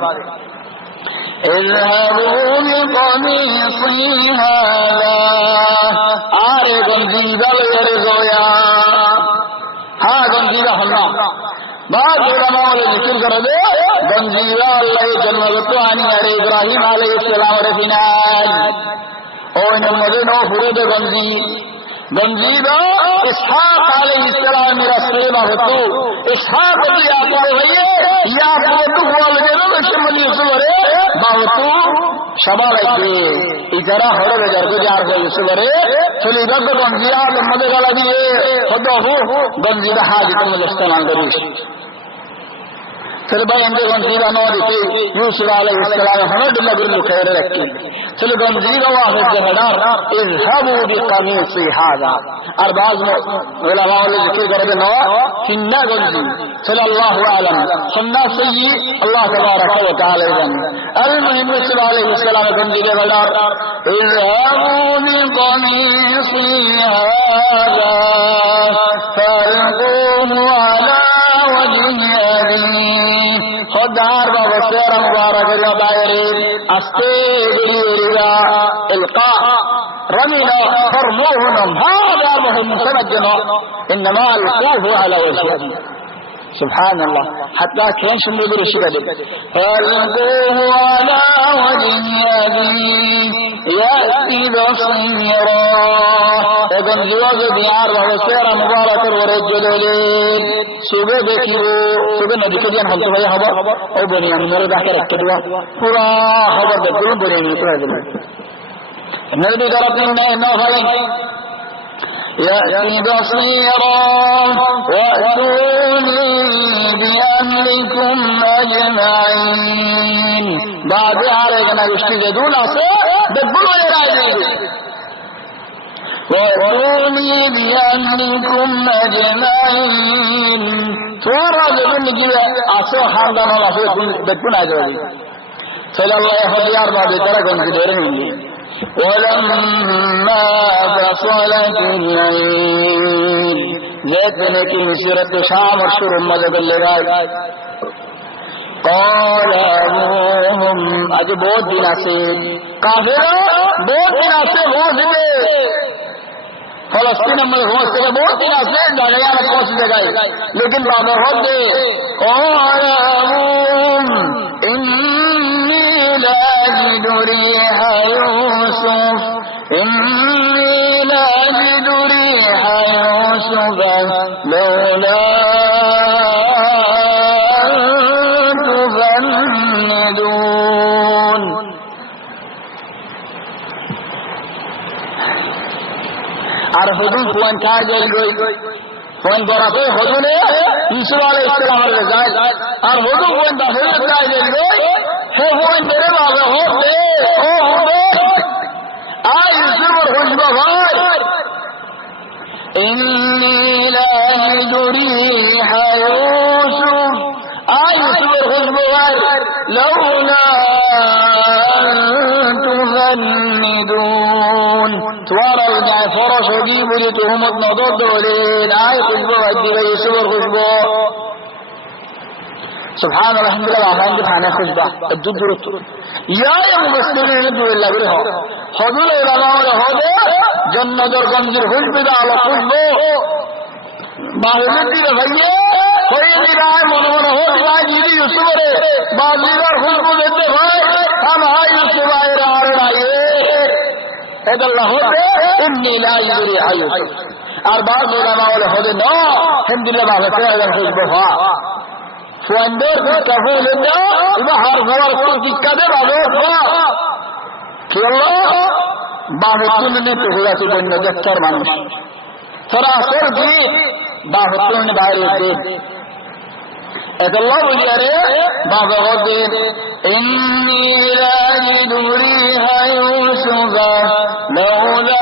اذهبوا بقميصي هذا آرے گنجیدہ لرزویا ہاں گنجیدہ ہننا بعض علماء نے ذکر کر دے گنجیدہ اللہ جنوبتو آنی ارے ابراہیم علیہ السلام رفینان اور نمدن و فرود گنجیدہ اسحاق علیہ السلام میرا سلیمہ ہوتو اسحاق ہوتی یاقوب بھئیے یاقوب تو ہوا لگے شمالی سورے باوتو সবাইকে এই যারা হরবে যার যার হয়েছে চলে যাবে গঞ্জিয়া মধ্যে গলা দিয়ে হতো গঞ্জিয়া হাজির মধ্যে ইস্তেমাল করিস चलो भाई हमने गंजीरा नौ दिते यूसुफ अलैहिस्सलाम हमें दिल्ला गुरु खैर रखी चलो गंजीरा वाहिद जहदार इज़हबू बिक़मीसी हाज़ा और बाज़ उलमा ने जिक्र करके नौ किन्ना गंजी चलो अल्लाहु आलम सुन्ना सही अल्लाह तबारक व तआला जन अलमुहिम यूसुफ अलैहिस्सलाम गंजीरा जहदार इज़हबू बिक़मीसी हाज़ा फअल्क़ूहु अला वजहि अबी خدار بابا سير مبارك البايرين استيغريرا القاء رمينا فرموهنم هذا مهم سنجنا انما القوه على وجهه سبحان الله حتى كان شنو يدري شو قال فالقوه على وجهه يأتي بصيرا اذن زواج ديار بابا سير مبارك ورجل صبح देखियो सुबह नदी के जन हम तो भाई हवा और बनिया मेरे जाके रख के दिया पूरा खबर दे पूरा बनिया पूरा दिन नदी तरफ ने ना भाई يأتي بصيرا وأتوني بأهلكم أجمعين بعد علينا يشتي دولا سي بدبلوا يراجعين وأتوني بأهلكم أجمعين تورد من جوا أسوأ حالا ما في بدبنا جوالي فلا الله يخلي أربعة بتركهم في دورهم ولما فصلت العيد زيت بن की मिसरत शाम और शुरू मदद लेगा قال أبوهم আজ বহুত দিন আছে কাফেররা বহুত দিন আছে পৌঁছবে ফলস্তিনের মধ্যে পৌঁছতে বহুত দিন আছে জায়গায় পৌঁছে যায় লেকিন বাবা হতে قال أبوهم إني لأجد ريح يوسف إني لأجد ريح يوسف لولا تفندون আর হুজুর ফোন খায় যাই গই ফোন করাতে হুজুরে ইসু আলাইহিস সালামের যায় আর হুজুর ফোন দা হুজুর খায় যাই গই হে ফোন মেরে বাবা হবে ও হবে আই ইসুর হুজবা ভাই إني لأجد ريح يوسف آي يوسف الخشبوار لولا تفندون توارى الجاي فرش وجيبوا لتهمت نضد دولين آي خشبوار دي يوسف الخشبوار سبحان الله الحمد لله عفان دي فانا خشبا الدود درست يا مبسرين ندو الله بره حضور العلماء لهذا جنة الغنزر خشبه دا على خشبه باہر بھائیے کوئی نہیں رہا ہے منور ہو جائے جیدی یوسف رے بازیگر خوشبو دیتے بھائی ہم ہائی یوسف آئے رہا رہائیے اید اللہ ہوتے انی لا یوری آئی یوسف اور بعض علماء والے ہوتے نو ہم دلے باہر سے اگر خوشبو ہوا فواندر کفو لیتا باہر فور کل ککا دے باہر ہوا کہ اللہ باہر تننے تو ہوا سی بنو دفتر مانوش سراسر کی باہر نے باہر دے اے اللہ بولیا رے باہر دے انی لاجد ریح یوسف لولا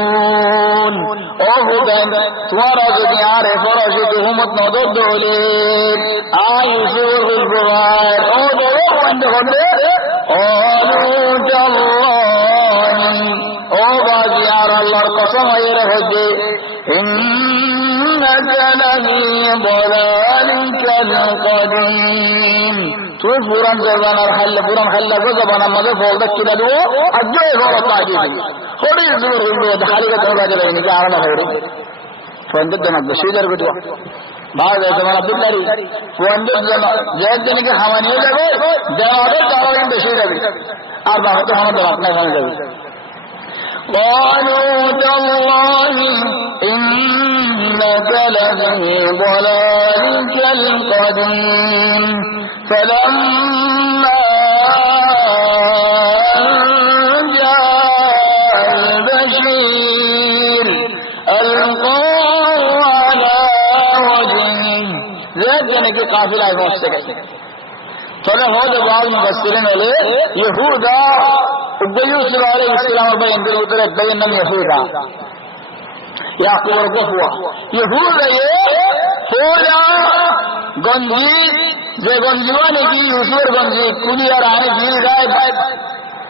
تفندون او خدای تمہارا جو پیارے فرش کی ہمت نہ دو دولے آئی سور البغار او دو بند ہوتے قالوا تالله او بازیار اللہ قسم ایر ہوتے انك لفي ضلالك القديم تو پورا زبان الحل پورا محل کو زبان مدد فولدك كده دو اجو غلط عجيب خوري زور غلو دخالي کا تو جلے نہیں کارنا خوري فندد دمک بشیدر کو بعد زمان عبدالله فندد زید جن کے حوانی جگہ جواب دعوی بشیدر اور بہت ہم دعوت نہ کرنے قالوا تالله إنك لفي ضلالك القديم فلما جاء البشير ألقاه على وجهه ذات کہ قافلہ پہنچ گئے تھوڑے بہت بعض مفسرین والے یہودا یوسف علیہ السلام اور بین دل اترے بین نم یہودا یعقوب اور گفوا یہودا یہ ہولا گنجی زے گنجوانے کی یوسف گنجی کلی اور آنے جیل گائے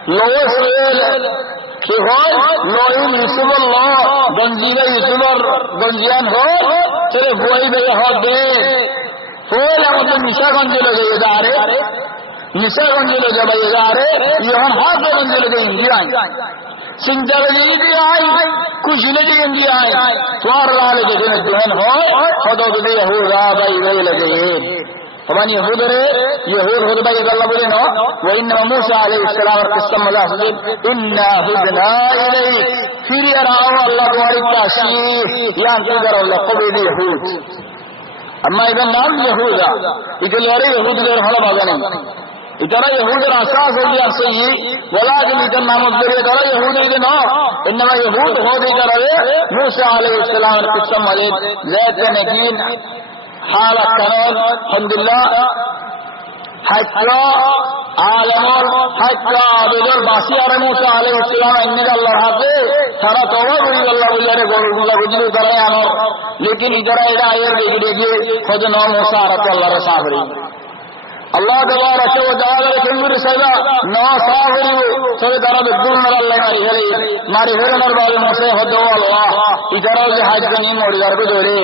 لوہ سویل کہ ہوئی لوہین یوسف اللہ گنجینا یوسف اور گنجیان ہو تیرے بوئی بے ہو دے ہولا مطلب نشا گنجی لگے ادارے نساء گنجل جب ادارے یہاں ہاتھ گنجل کے ہندی آئیں سنجا بجلی بھی آئیں کچھ لجی گندی آئیں توار لالے جگہ جہن ہو خدا بھی یہودا بھائی وہی لگے طبعا یہود رے یہود خود بھائی اللہ بولے نو وَإِنَّمَا موسیٰ علیہ السلام قسم مزاحظ اِنَّا هُدْنَا إِلَيْكَ پھر یراؤ اللہ دواری تاشیف یہاں کی در اللہ قبید یہود اما اذا نام یہودا اکل ورے یہود دیر حلب آزنی اترى يهود الاساس هو الصحيح ولكن اذا نام الذريه ترى يهود اذا انما يهود هو ترى موسى عليه السلام قسم عليه زيد بن نجين حالة كانوا الحمد لله حتى عالم حتى عبد الباسي على موسى عليه السلام ان الله حافظ ترى توبه الله بالله غور گجري ترى انور لیکن ادھر ادا ایر دیکھیے خود نو موسى رضی اللہ عنہ صابری Allah tabaraka wa ta'ala kembir sada na sahiri sada dara bedul na Allah mari hele bal mose hodo Allah idara je haj gani mori gar ko dole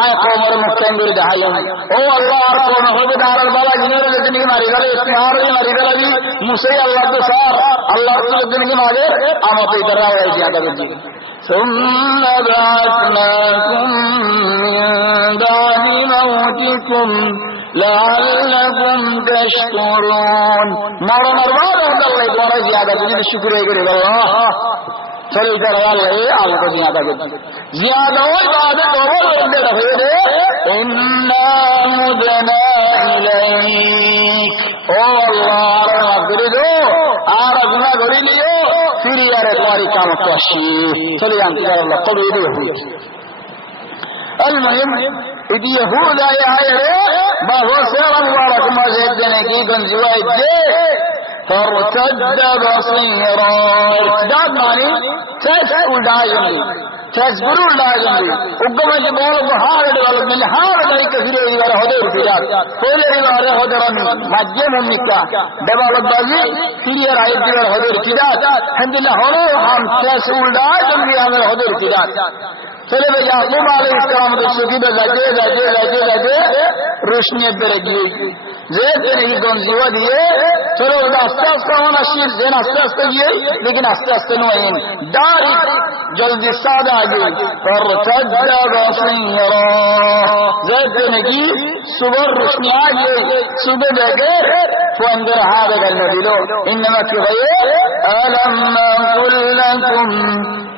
ay ko mar mukkambir dahayo o Allah ar ko na hodo dar bala jinere ledni mari gale istihar mari gale bi muse Allah to sar Allah to ledni mare amate idara wa ziyada beddi ثم بعثناكم من بعد موتكم لعلكم تشكرون مرة مرة الله يدور زيادة من الشكر يقول الله چلو ادھر اللہ آپ کو زیادہ زیادہ عبادت اور اندر رہے انا مدنا الیک او اللہ مغفر دو اور گناہ گری لیو پھر یار تمہاری کام کوشی چلو یہاں اللہ قبول ہوئی المهم إذ يهود ما هو سيرا مبارك ما زيدنا كيدن زوايد فارتد بصيرا ارتداد معني تسكل داجمي تسبرون داجمي وقم جبال بحار دولت من حار داي كثير إذا هدى ارتداد كل إذا هدى رمي مجم مكا دولت بازي كثير رأيت دولت هدى ارتداد الحمد لله هلو هم تسكل داجمي هذا هدى ارتداد چلے بھائی یعقوب علیہ السلام تو شکی بے لگے روشنی پہ لگی زید نے ہی گنزیوہ دیے چلو آستے آستے ہونا شیر زین آستے آستے دیے لیکن آستے آستے نوئین داری جلدی سادہ آگئی فارتد بصیرا زید نے کی صبح روشنی آگئی صبح دیکھے فاندر هذا المدلو انما في غير ألم أقل لكم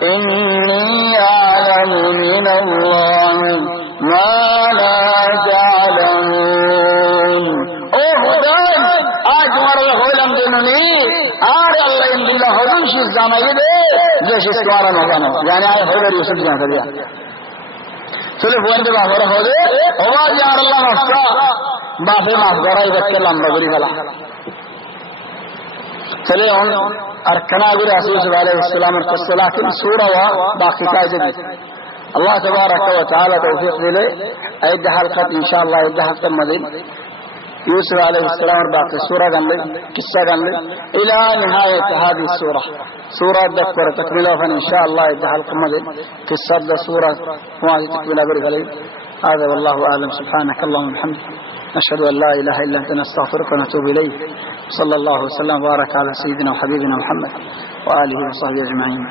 إني أعلم من الله ما لا تعلمون او خدای آج مرد خولم دنونی آر اللہ ان بالله حضور شیز زمائی دے جوش اسکوارا مگانو یعنی آئے حضور یوسف جان کر دیا چلے فوان دے باہر ہو دے ہوا جار اللہ مفتا باہر مفگرائی بکر لمبگری والا چلے ان ارکناغر حسوس علیہ السلام القصة لكن سورة وباقي كاجد الله تبارك وتعالى توفيق لي أيد حلقة إن شاء الله أيد حلقة مدين يوسف عليه السلام باقي سورة قال قصة قال إلى نهاية هذه السورة سورة ذكر تكملها فإن شاء الله أيد حلقة مدين قصة سورة وهذه تكملها برغلين هذا والله أعلم سبحانك اللهم وبحمدك نشهد أن لا إله إلا أنت نستغفرك ونتوب إليك صلى الله وسلم وبارك على سيدنا وحبيبنا محمد وآله وصحبه أجمعين